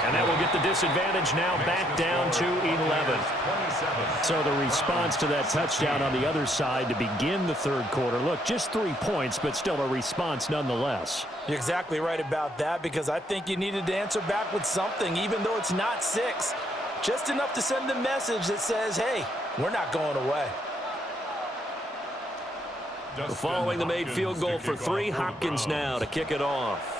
And that will get the disadvantage now back down to 11. So the response to that touchdown on the other side to begin the third quarter. Look, just 3 points, but still a response nonetheless. You're exactly right about that because I think you needed to answer back with something, even though it's not 6. Just enough to send a message that says, hey, we're not going away. Following the made field goal for 3, Hopkins now to kick it off.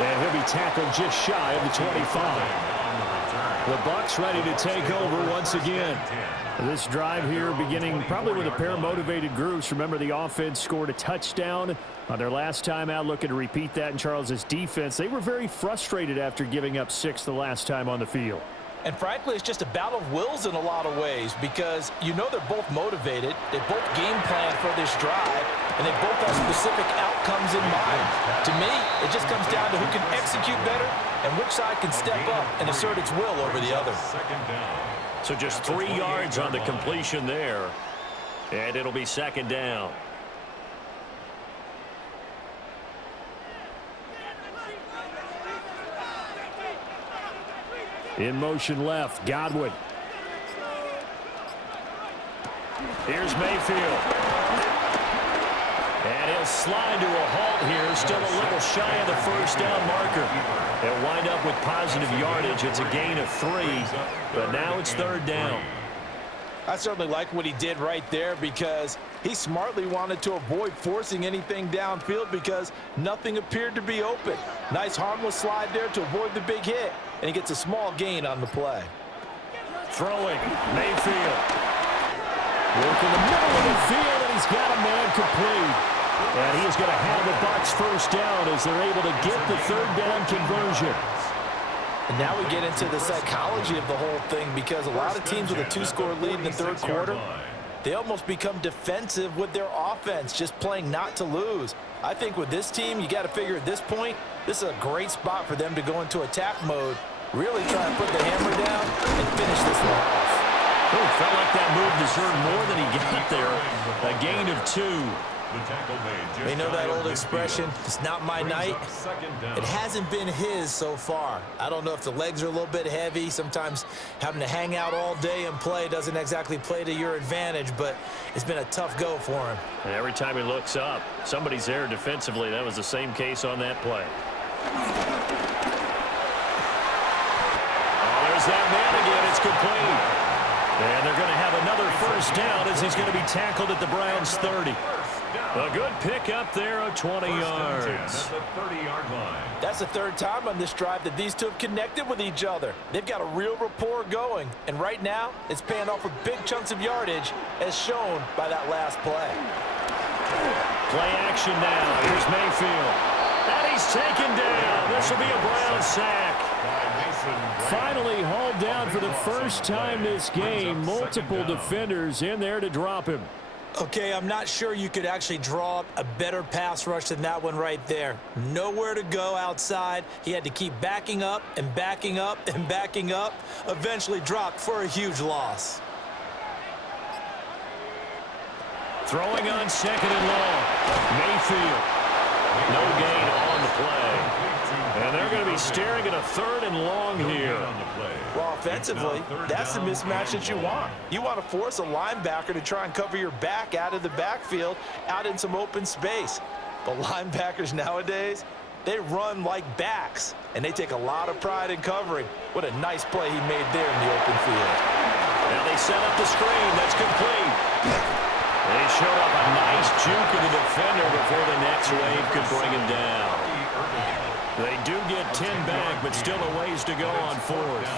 And he'll be tackled just shy of the 25. The Bucs ready to take over once again. This drive here beginning probably with a pair of motivated groups. Remember, the offense scored a touchdown on their last time out. Looking to repeat that in Charles's defense. They were very frustrated after giving up 6 the last time on the field. And frankly, it's just a battle of wills in a lot of ways because you know they're both motivated. They both game plan for this drive, and they both have specific outcomes in mind. To me, it just comes down to who can execute better and which side can step up and assert its will over the other. So just 3 yards on the completion there, and it'll be second down. In motion left, Godwin. Here's Mayfield. And he'll slide to a halt here, still a little shy of the first down marker. They'll wind up with positive yardage. It's a gain of 3, but now it's third down. I certainly like what he did right there because he smartly wanted to avoid forcing anything downfield because nothing appeared to be open. Nice harmless slide there to avoid the big hit, and he gets a small gain on the play. Throwing, Mayfield. Work in the middle of the field, and he's got a man complete. And he is going to have the Bucs first down as they're able to get the third down conversion. And now we get into the psychology of the whole thing because a lot of teams with a 2-score lead in the third quarter, they almost become defensive with their offense, just playing not to lose. I think with this team, you got to figure at this point, this is a great spot for them to go into attack mode, really try and put the hammer down and finish this one off. Oh, felt like that move deserved more than he got there. A gain of 2. The tackle made just They know that shy of old midfield. expression, it's not my Brings night. up second down. It hasn't been his so far. I don't know if the legs are a little bit heavy. Sometimes having to hang out all day and play doesn't exactly play to your advantage, but it's been a tough go for him. And every time he looks up, somebody's there defensively. That was the same case on that play. Oh, there's that man again. It's complete. And they're going to have another first down as he's going to be tackled at the Browns' 30. A good pick up there of 20 yards. At the 30-yard line. That's the third time on this drive that these two have connected with each other. They've got a real rapport going, and right now it's paying off with big chunks of yardage as shown by that last play. Play action now. Here's Mayfield. And he's taken down. This will be a Brown sack. Finally hauled down for the first time this game. Multiple defenders in there to drop him. Okay, I'm not sure you could actually draw up a better pass rush than that one right there. Nowhere to go outside. He had to keep backing up and backing up and backing up. Eventually dropped for a huge loss. Throwing on second and long. Mayfield. No gain on the play. And they're going to be staring at a third and long here. Well, offensively, that's the mismatch that you want. You want to force a linebacker to try and cover your back out of the backfield, out in some open space. But linebackers nowadays, they run like backs, and they take a lot of pride in covering. What a nice play he made there in the open field. Now they set up the screen. That's complete. They showed up a nice juke of the defender before the next wave could bring him down. They do get 10 back, but still a ways to go on fourth.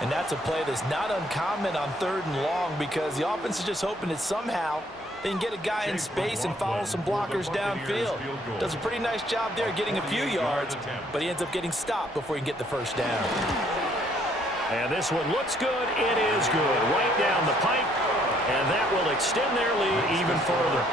And that's a play that's not uncommon on third and long because the offense is just hoping that somehow they can get a guy in space and follow some blockers downfield. Does a pretty nice job there getting a few yards, but he ends up getting stopped before he can get the first down. And this one looks good. It is good. Right down the pipe. And that will extend their lead even further.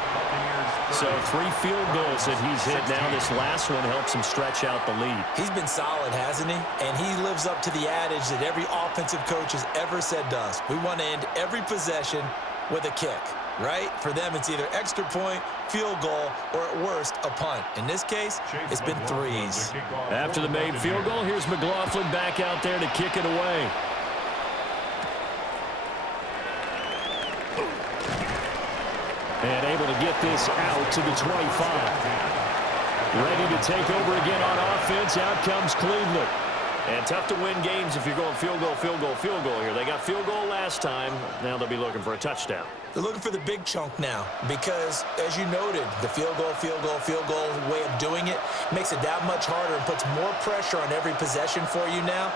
So 3 field goals that he's hit now. This last one helps him stretch out the lead. He's been solid, hasn't he? And he lives up to the adage that every offensive coach has ever said to us. We want to end every possession with a kick, right? For them, it's either extra point, field goal, or at worst, a punt. In this case, it's been threes. After the made field goal, here's McLaughlin back out there to kick it away. And able to get this out to the 25. Ready to take over again on offense. Out comes Cleveland. And tough to win games if you're going field goal, field goal, field goal here. They got field goal last time. Now they'll be looking for a touchdown. They're looking for the big chunk now because, as you noted, the field goal way of doing it makes it that much harder and puts more pressure on every possession for you now.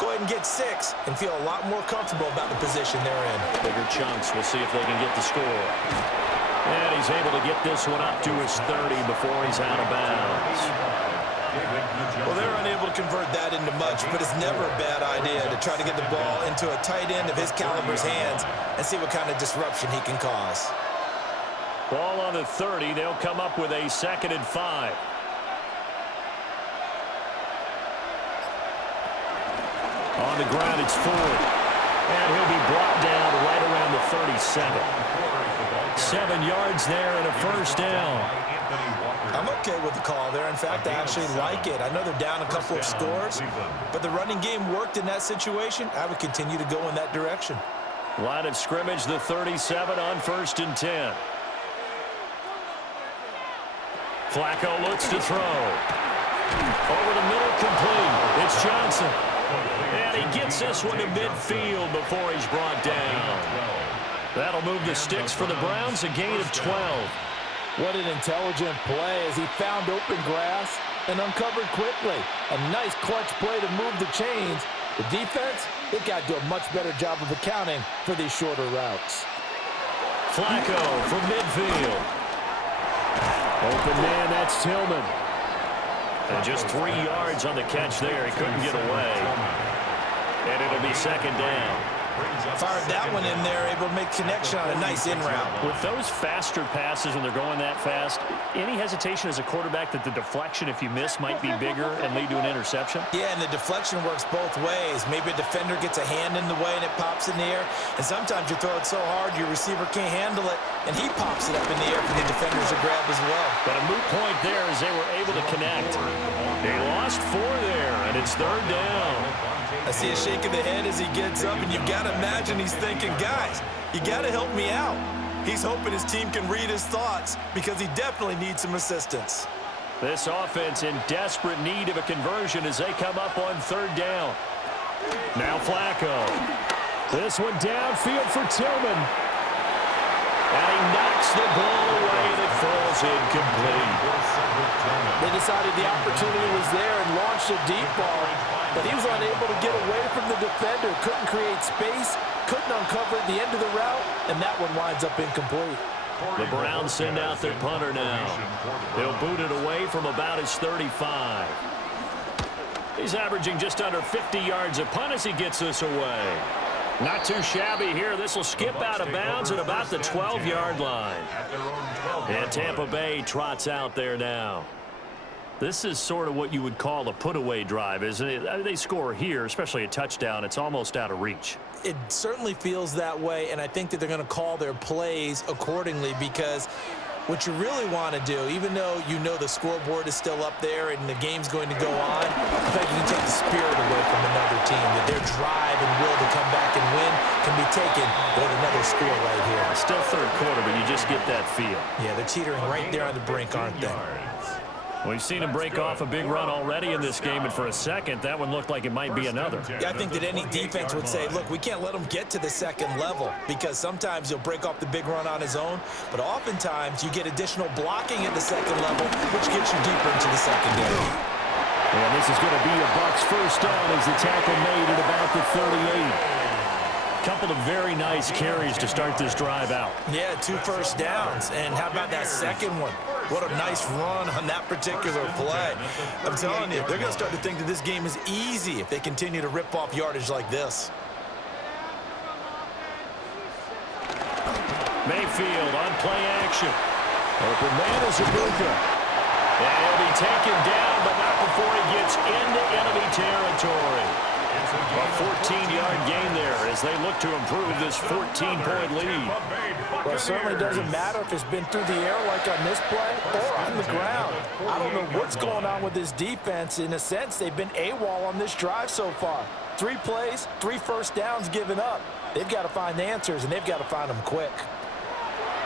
Go ahead and get 6 and feel a lot more comfortable about the position they're in. Bigger chunks. We'll see if they can get the score. And he's able to get this one up to his 30 before he's out of bounds. Well, they're unable to convert that into much, but it's never a bad idea to try to get the ball into a tight end of his caliber's hands and see what kind of disruption he can cause. Ball on the 30. They'll come up with a 2nd and 5. On the ground, it's Ford. And he'll be brought down right around the 37. 7 yards there and a first down. I'm okay with the call there. In fact, I actually like it. I know they're down a couple of scores, but the running game worked in that situation. I would continue to go in that direction. Line of scrimmage, the 37 on 1st and 10. Flacco looks to throw. Over the middle, complete. It's Johnson. And he gets this one to midfield before he's brought down. That'll move the sticks for the Browns, a gain of 12. What an intelligent play as he found open grass and uncovered quickly. A nice clutch play to move the chains. The defense, they've got to do a much better job of accounting for these shorter routes. Flacco from midfield. Open man, that's Tillman. And just 3 yards on the catch there. He couldn't get away. And it'll be 2nd down. Fired that one in there, able to make connection on a nice in route. With those faster passes when they're going that fast, any hesitation as a quarterback that the deflection, if you miss, might be bigger and lead to an interception? Yeah, and the deflection works both ways. Maybe a defender gets a hand in the way and it pops in the air, and sometimes you throw it so hard your receiver can't handle it, and he pops it up in the air for the defenders to grab as well. But a moot point there as they were able to connect. They lost 4 there, and it's 3rd down. I see a shake of the head as he gets up, and you've got to imagine he's thinking, guys, you got to help me out. He's hoping his team can read his thoughts because he definitely needs some assistance. This offense in desperate need of a conversion as they come up on 3rd down. Now Flacco. This one downfield for Tillman. And he knocks the ball away, and it falls incomplete. They decided the opportunity was there and launched a deep ball, but he was unable to get away from the defender, couldn't create space, couldn't uncover the end of the route, and that one winds up incomplete. The Browns send out their punter now. They'll boot it away from about his 35. He's averaging just under 50 yards a punt as he gets this away. Not too shabby here. This will skip out of bounds at about the 12-yard line. And Tampa Bay trots out there now. This is sort of what you would call a put-away drive, isn't it? They score here, especially a touchdown. It's almost out of reach. It certainly feels that way, and I think that they're going to call their plays accordingly because what you really want to do, even though you know the scoreboard is still up there and the game's going to go on, I think you can take the spirit away from another team, that their drive and will to come back and win can be taken with another score right here. Still 3rd quarter, but you just get that feel. Yeah, they're teetering right there on the brink, aren't they? We've seen him break off a big run already in this game, and for a second, that one looked like it might be another. Yeah, I think that any defense would say, look, we can't let him get to the 2nd level because sometimes he'll break off the big run on his own, but oftentimes you get additional blocking at the 2nd level, which gets you deeper into the secondary. And this is going to be a Bucs first down as the tackle made at about the 38. Couple of very nice carries to start this drive out. Yeah, 2 first downs. And how about that second one? What a nice run on that particular play. I'm telling you, they're going to start to think that this game is easy if they continue to rip off yardage like this. Mayfield on play action. Open man is Ibuka. And he'll be taken down, but not before he gets into enemy territory. A 14-yard gain there as they look to improve this 14-point lead. Well, it certainly doesn't matter if it's been through the air like on this play or on the ground. I don't know what's going on with this defense. In a sense, they've been AWOL on this drive so far. 3 plays, 3 first downs given up. They've got to find the answers, and they've got to find them quick.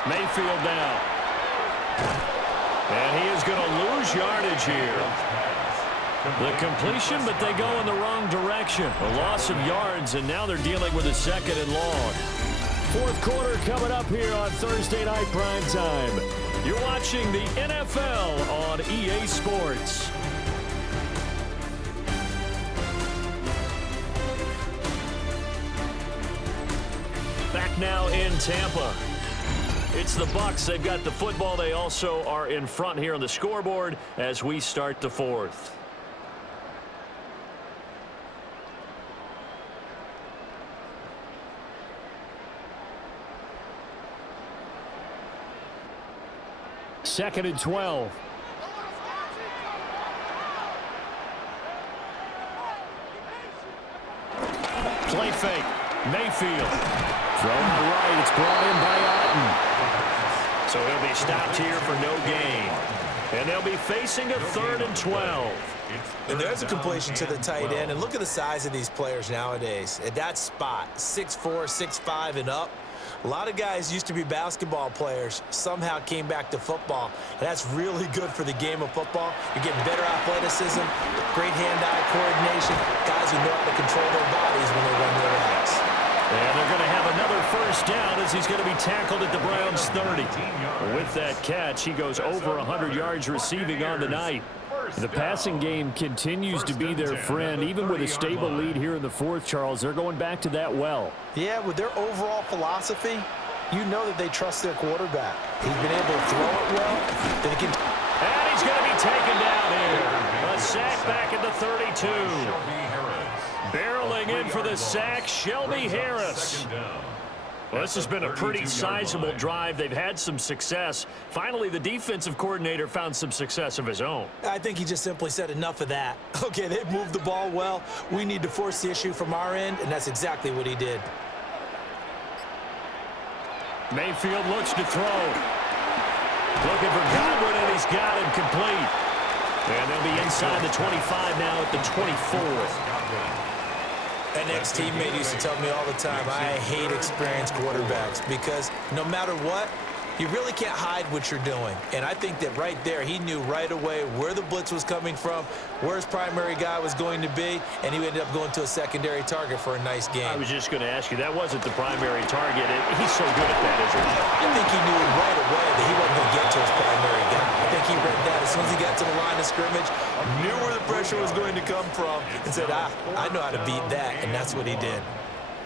Mayfield now. And he is going to lose yardage here. The completion, but they go in the wrong direction. A loss of yards, and now they're dealing with a 2nd and long. 4th quarter coming up here on Thursday Night Prime Time. You're watching the NFL on EA Sports. Back now in Tampa. It's the Bucs. They've got the football. They also are in front here on the scoreboard as we start the 4th. Second and 12. Play fake. Mayfield. Thrown right. It's brought in by Otten. So he'll be stopped here for no gain. And they'll be facing a 3rd and 12. And there's a completion to the tight end. And look at the size of these players nowadays. At that spot, 6'4", 6'5", and up. A lot of guys used to be basketball players, somehow came back to football, and that's really good for the game of football. You're getting better athleticism, great hand-eye coordination, guys who know how to control their bodies when they run their routes. And they're going to have another first down as he's going to be tackled at the Browns' 30. With that catch, he goes over 100 yards receiving on the night. The passing game continues to be their friend, even with a stable lead here in the 4th, Charles. They're going back to that well. Yeah, with their overall philosophy, you know that they trust their quarterback. He's been able to throw it well. And he's going to be taken down here. A sack back at the 32. Barreling in for the sack, Shelby Harris. Well, this has been a pretty sizable drive. They've had some success. Finally, the defensive coordinator found some success of his own. I think he just simply said enough of that. Okay, they've moved the ball well. We need to force the issue from our end, and that's exactly what he did. Mayfield looks to throw. Looking for Godwin, and he's got him complete. And they'll be inside the 25 now at the 24. An ex-teammate used to tell me all the time, I hate experienced quarterbacks because no matter what, you really can't hide what you're doing. And I think that right there, he knew right away where the blitz was coming from, where his primary guy was going to be, and he ended up going to a secondary target for a nice game. I was just going to ask you, that wasn't the primary target. He's so good at that, isn't he? I think he knew right away that he wasn't going to get to his primary guy. I think he read that as soon as he got to the line of scrimmage, knew where the pressure was going to come from, and said, I know how to beat that, and that's what he did.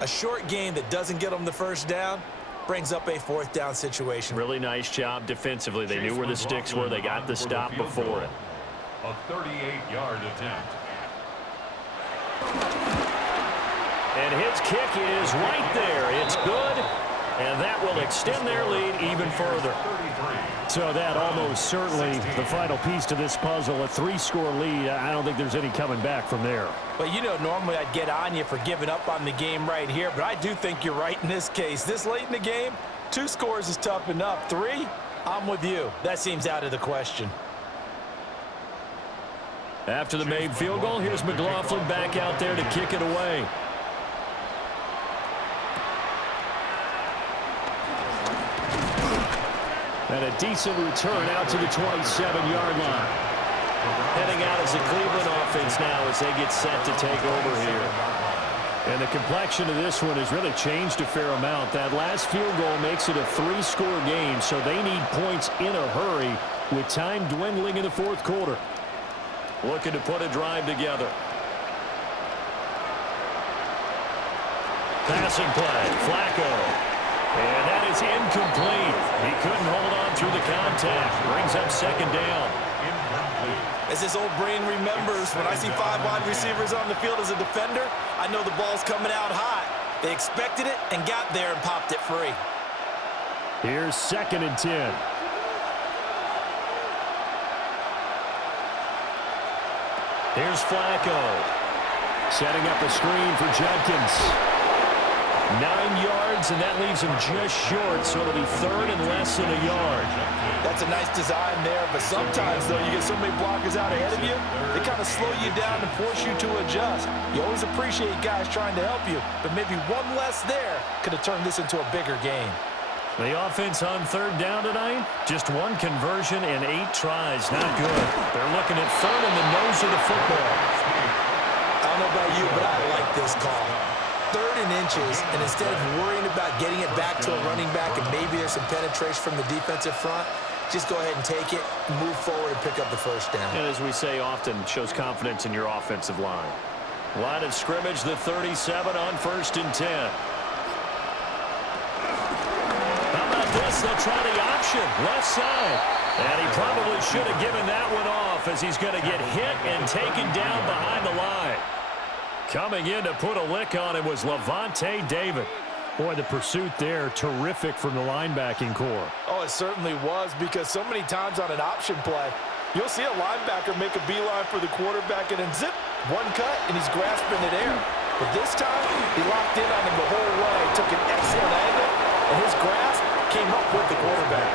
A short game that doesn't get him the first down brings up a fourth down situation. Really nice job defensively. They knew where the sticks were. They got the stop before it. A 38-yard attempt. And his kick is right there. It's good, and that will extend their lead even further. So that almost certainly the final piece to this puzzle, a 3-score lead. I don't think there's any coming back from there. But, you know, normally I'd get on you for giving up on the game right here, but I do think you're right in this case. This late in the game, 2 scores is tough enough. 3, I'm with you. That seems out of the question. After the made field goal, here's McLaughlin back out there to kick it away. And a decent return out to the 27-yard line. Heading out as the Cleveland offense now as they get set to take over here. And the complexion of this one has really changed a fair amount. That last field goal makes it a 3-score game, so they need points in a hurry with time dwindling in the fourth quarter. Looking to put a drive together. Passing play, Flacco. And that is incomplete. He couldn't hold on through the contact. Brings up second down. As this old brain remembers, when I see 5 wide receivers on the field as a defender, I know the ball's coming out hot. They expected it and got there and popped it free. Here's 2nd and 10. Here's Flacco. Setting up a screen for Judkins. 9 yards, and that leaves him just short, so it'll be 3rd and less than a yard. That's a nice design there, but sometimes, though, you get so many blockers out ahead of you, they kind of slow you down and force you to adjust. You always appreciate guys trying to help you, but maybe one less there could have turned this into a bigger game. The offense on 3rd down tonight, just 1 conversion and 8 tries. Not good. They're looking at 3rd in the nose of the football. I don't know about you, but I like this call. 3rd and inches, and instead of worrying about getting it back to a running back and maybe there's some penetration from the defensive front, just go ahead and take it, move forward, and pick up the 1st down. And as we say often, shows confidence in your offensive line. Line of scrimmage, the 37 on 1st and 10. How about this? They'll try the option, left side. And he probably should have given that one off as he's going to get hit and taken down behind the line. Coming in to put a lick on him was Levante David. Boy, the pursuit there, terrific from the linebacking core. Oh, it certainly was, because so many times on an option play, you'll see a linebacker make a beeline for the quarterback and then zip, 1 cut, and he's grasping it air. But this time, he locked in on him the whole way, took an excellent angle, and his grasp came up with the quarterback.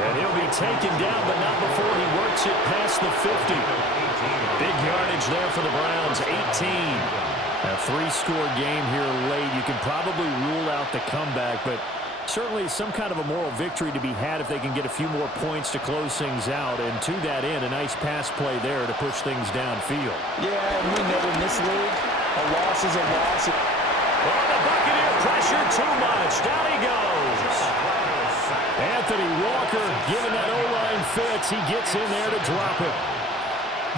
And he'll be taken down, but not before he works it past the 50. Big yardage there for the Browns, 18. A 3-score game here late. You can probably rule out the comeback, but certainly some kind of a moral victory to be had if they can get a few more points to close things out. And to that end, a nice pass play there to push things downfield. Yeah, and we know in this league, a loss is a loss. Oh, the Buccaneer pressure too much. Down he goes. Anthony Walker giving that O-line fits. He gets in there to drop it.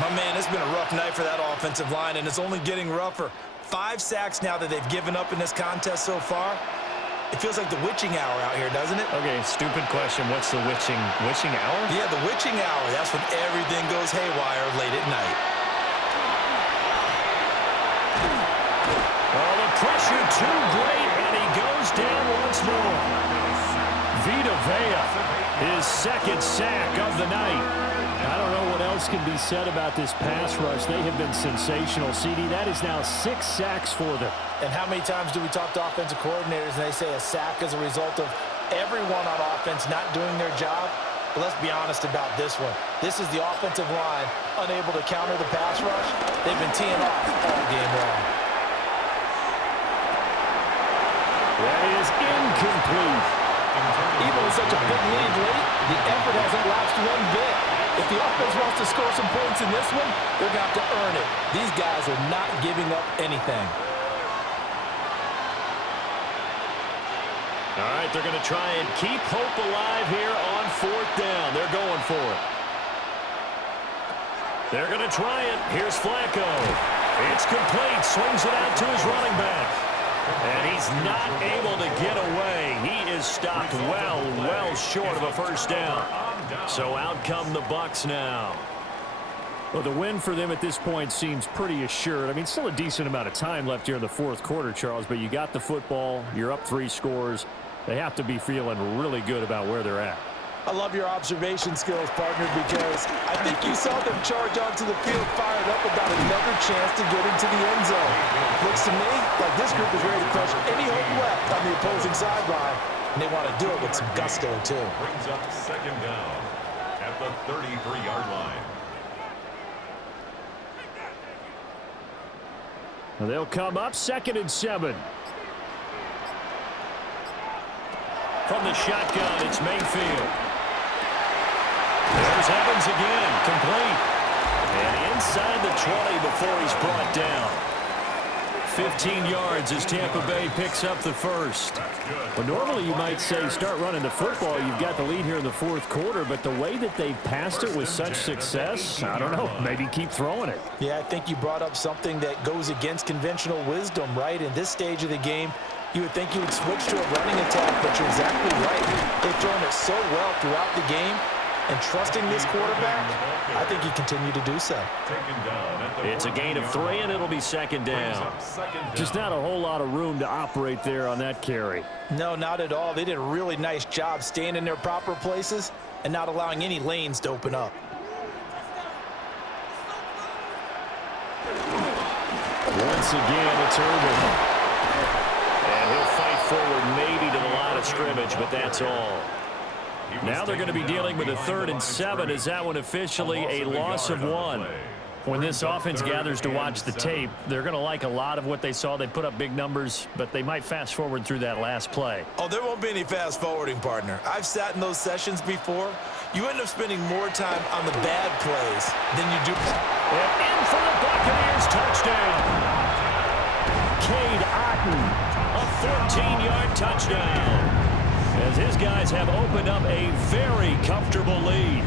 My man, it's been a rough night for that offensive line, and it's only getting rougher. 5 sacks now that they've given up in this contest so far. It feels like the witching hour out here, doesn't it? Okay, stupid question. What's the witching hour? Yeah, the witching hour. That's when everything goes haywire late at night. too great, and he goes down once more. Vita Vea, his second sack of the night. I don't know what else can be said about this pass rush. They have been sensational. CD, that is now 6 sacks for them. And how many times do we talk to offensive coordinators and they say a sack is a result of everyone on offense not doing their job? But let's be honest about this one. This is the offensive line unable to counter the pass rush. They've been teeing off all game long. That is incomplete. Even with such a big lead late, the effort hasn't lapsed one bit. If the offense wants to score some points in this one, they're going to have to earn it. These guys are not giving up anything. All right, they're going to try and keep hope alive here on 4th down. They're going for it. They're going to try it. Here's Flacco. It's complete. Swings it out to his running back. And he's not able to get away. He is stopped well short of a first down. So out come the Bucs now. Well, the win for them at this point seems pretty assured. I mean, still a decent amount of time left here in the 4th quarter, Charles, but you got the football. You're up 3 scores. They have to be feeling really good about where they're at. I love your observation skills, partner, because I think you saw them charge onto the field fired up without another chance to get into the end zone. Looks to me like this group is ready to crush any hope left on the opposing sideline, and they want to do it with some gusto, too. Brings up 2nd down at the 33-yard line. Well, they'll come up 2nd and 7. From the shotgun, it's Mayfield. There's Evans again, complete. And inside the 20 before he's brought down. 15 yards as Tampa Bay picks up the first. Well, normally you might say start running the football. You've got the lead here in the 4th quarter, but the way that they've passed it with such success, I don't know, maybe keep throwing it. Yeah, I think you brought up something that goes against conventional wisdom, right? In this stage of the game, you would think you would switch to a running attack, but you're exactly right. They've thrown it so well throughout the game, and trusting this quarterback, I think you continue to do so. It's a gain of 3, and it'll be 2nd down. Just not a whole lot of room to operate there on that carry. No, not at all. They did a really nice job staying in their proper places and not allowing any lanes to open up. Once again, it's Irvin. And he'll fight forward maybe to the line of scrimmage, but that's all. Now they're going to be dealing with a 3rd and 7. Is that one officially a loss of 1? When this offense gathers to watch the tape, they're going to like a lot of what they saw. They put up big numbers, but they might fast forward through that last play. Oh, there won't be any fast forwarding, partner. I've sat in those sessions before. You end up spending more time on the bad plays than you do. And in for the Buccaneers, touchdown. Cade Otton, a 14-yard touchdown. As his guys have opened up a very comfortable lead.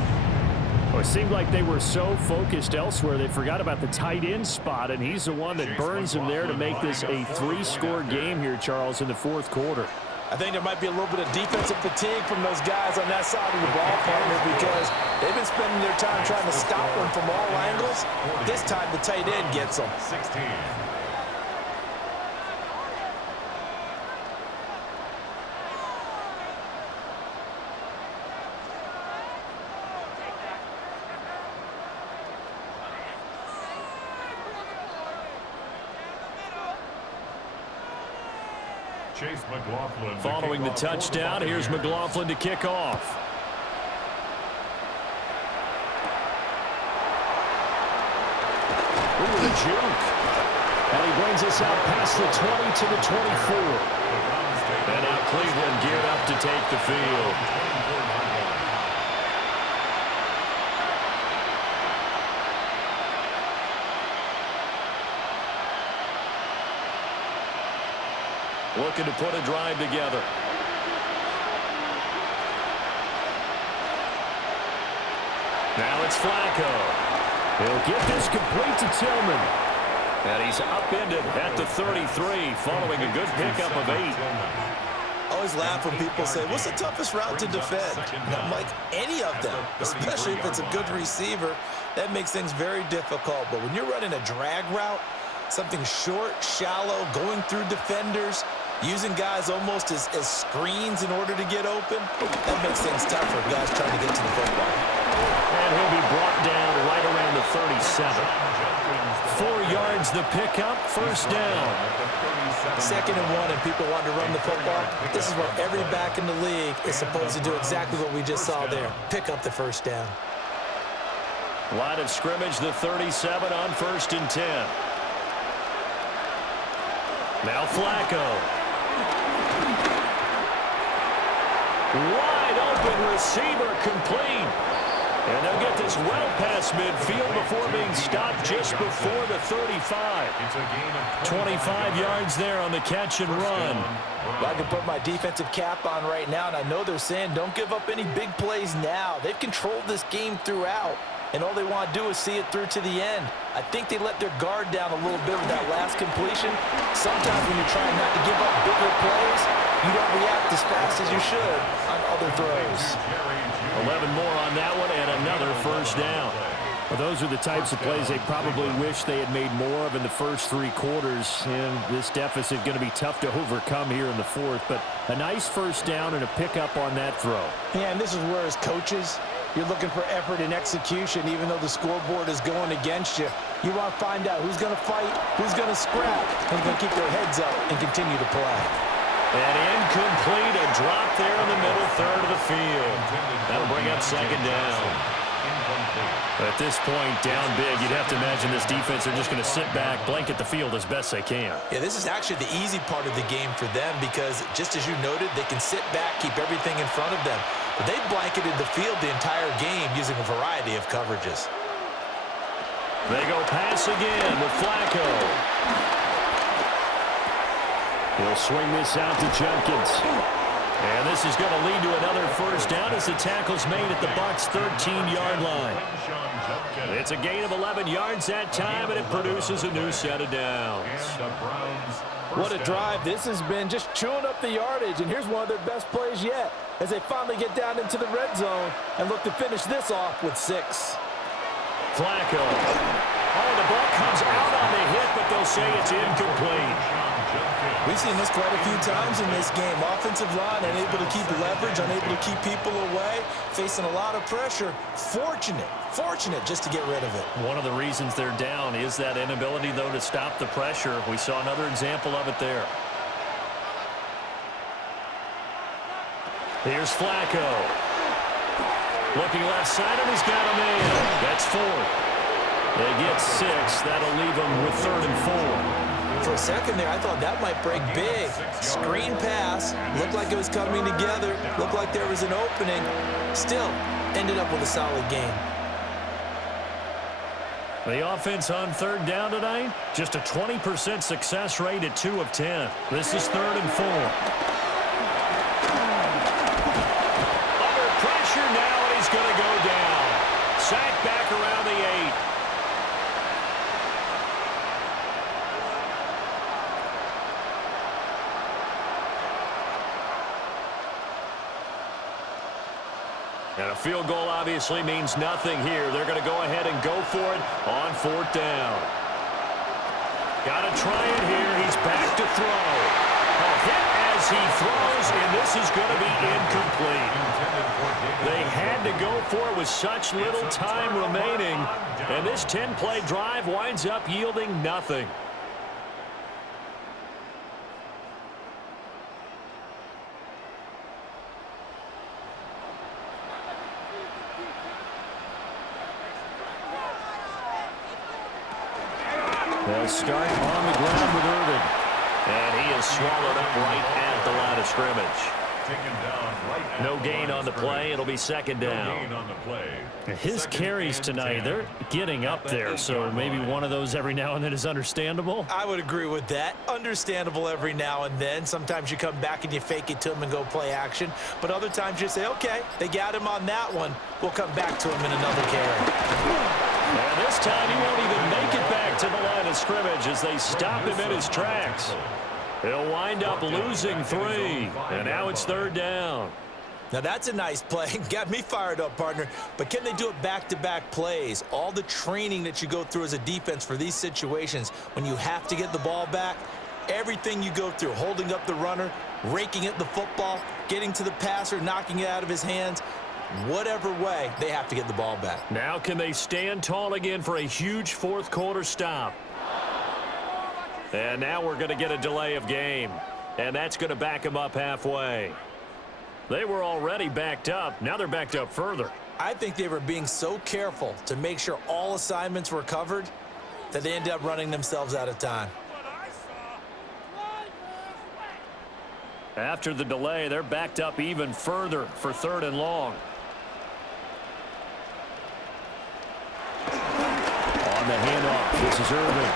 Well, it seemed like they were so focused elsewhere they forgot about the tight end spot, and he's the one that burns them there to make this a 3-score game here, Charles, in the 4th quarter. I think there might be a little bit of defensive fatigue from those guys on that side of the ball, partner, because they've been spending their time trying to stop them from all angles. This time the tight end gets them. 16. Chase McLaughlin. Following the touchdown, here's McLaughlin to kick off. Ooh, the juke. And he brings us out past the 20 to the 24. And now Cleveland geared up to take the field. Looking to put a drive together. Now it's Flacco. He'll get this complete to Tillman. And he's upended at the 33 following a good pickup of 8. I always laugh when people say, what's the toughest route to defend? And I'm like, any of them, especially if it's a good receiver. That makes things very difficult. But when you're running a drag route, Something short, shallow, going through defenders, using guys almost as screens in order to get open. That makes things tough for guys trying to get to the football. And he'll be brought down right around the 37. 4 yards the pickup, first down. 2nd and 1, and people want to run the football. This is where every back in the league is supposed to do exactly what we just saw there. Pick up the first down. Line of scrimmage, the 37 on 1st and 10. Now Flacco. Wide open receiver, complete. And they'll get this well past midfield before being stopped just before the 35. 25 yards there on the catch and run. Well, I can put my defensive cap on right now, and I know they're saying don't give up any big plays now. They've controlled this game throughout, and all they want to do is see it through to the end. I think they let their guard down a little bit with that last completion. Sometimes when you're trying not to give up bigger plays, you don't react as fast as you should on other throws. 11 more on that one, and another first down. Well, those are the types of plays they probably wish they had made more of in the first 3 quarters. And this deficit going to be tough to overcome here in the 4th. But a nice first down and a pickup on that throw. Yeah, and this is where, as coaches, you're looking for effort and execution, even though the scoreboard is going against you. You want to find out who's going to fight, who's going to scrap, and going to keep their heads up and continue to play. And incomplete, a drop there in the middle third of the field. That'll bring up 2nd down. At this point, down big, you'd have to imagine this defense are just going to sit back, blanket the field as best they can. Yeah, this is actually the easy part of the game for them because, just as you noted, they can sit back, keep everything in front of them. But they've blanketed the field the entire game using a variety of coverages. They go pass again with Flacco. He'll swing this out to Jenkins. And this is going to lead to another first down as the tackle's made at the Bucs' 13-yard line. It's a gain of 11 yards that time, and it produces a new set of downs. What a drive this has been, just chewing up the yardage, and here's one of their best plays yet as they finally get down into the red zone and look to finish this off with 6. Flacco. Oh, the ball comes out on the hit, but they'll say it's incomplete. We've seen this quite a few times in this game. Offensive line unable to keep leverage, unable to keep people away, facing a lot of pressure. Fortunate just to get rid of it. One of the reasons they're down is that inability, though, to stop the pressure. We saw another example of it there. Here's Flacco. Looking left side, and he's got a man. That's 4. They get 6. That'll leave them with 3rd and 4. For a second there, I thought that might break big. Screen pass. Looked like it was coming together. Looked like there was an opening. Still, ended up with a solid game. The offense on 3rd down tonight, just a 20% success rate at 2 of 10. This is 3rd and 4. Under pressure now, and he's going to go down. Sacked back around the 8. And a field goal obviously means nothing here. They're going to go ahead and go for it on 4th down. Got to try it here. He's back to throw. A hit as he throws, and this is going to be incomplete. They had to go for it with such little time remaining, and this 10-play drive winds up yielding nothing. They'll start on the ground with Irvin. And he is swallowed up right at the line of scrimmage. No gain on the play. It'll be 2nd down. His carries tonight, they're getting up there, so maybe one of those every now and then is understandable. I would agree with that. Understandable every now and then. Sometimes you come back and you fake it to him and go play action. But other times you say, okay, they got him on that one. We'll come back to him in another carry. And this time he won't even make it back to the line of scrimmage as they stop him in his tracks. He'll wind up losing 3, and now it's 3rd down. Now, that's a nice play. Got me fired up, partner. But can they do it back-to-back plays? All the training that you go through as a defense for these situations, when you have to get the ball back, everything you go through, holding up the runner, raking at the football, getting to the passer, knocking it out of his hands, whatever way, they have to get the ball back. Now can they stand tall again for a huge fourth quarter stop? And now we're going to get a delay of game. And that's going to back them up halfway. They were already backed up. Now they're backed up further. I think they were being so careful to make sure all assignments were covered that they ended up running themselves out of time. After the delay, they're backed up even further for 3rd and long. On the handoff, this is Irvin.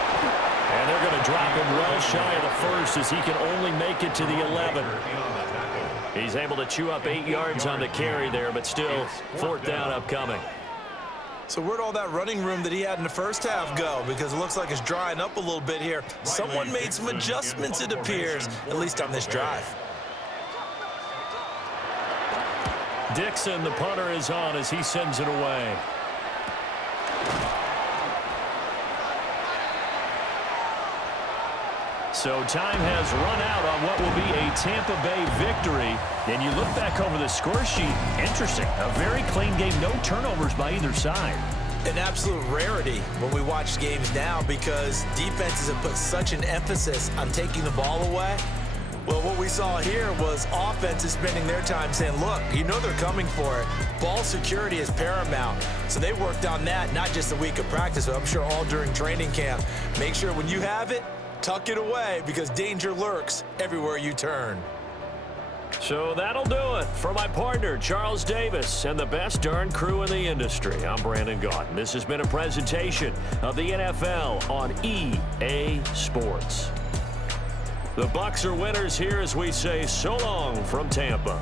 And they're going to drop him well shy of the first as he can only make it to the 11. He's able to chew up 8 yards on the carry there, but still 4th down upcoming. So where'd all that running room that he had in the first half go? Because it looks like it's drying up a little bit here. Someone made some adjustments, it appears, at least on this drive. Dixon, the punter, is on as he sends it away. So time has run out on what will be a Tampa Bay victory. And you look back over the score sheet, interesting. A very clean game, no turnovers by either side. An absolute rarity when we watch games now because defenses have put such an emphasis on taking the ball away. Well, what we saw here was offenses spending their time saying, look, you know they're coming for it. Ball security is paramount. So they worked on that, not just a week of practice, but I'm sure all during training camp. Make sure when you have it, tuck it away because danger lurks everywhere you turn. So that'll do it for my partner, Charles Davis, and the best darn crew in the industry. I'm Brandon Gaudin. This has been a presentation of the NFL on EA Sports. The Bucs are winners here as we say so long from Tampa.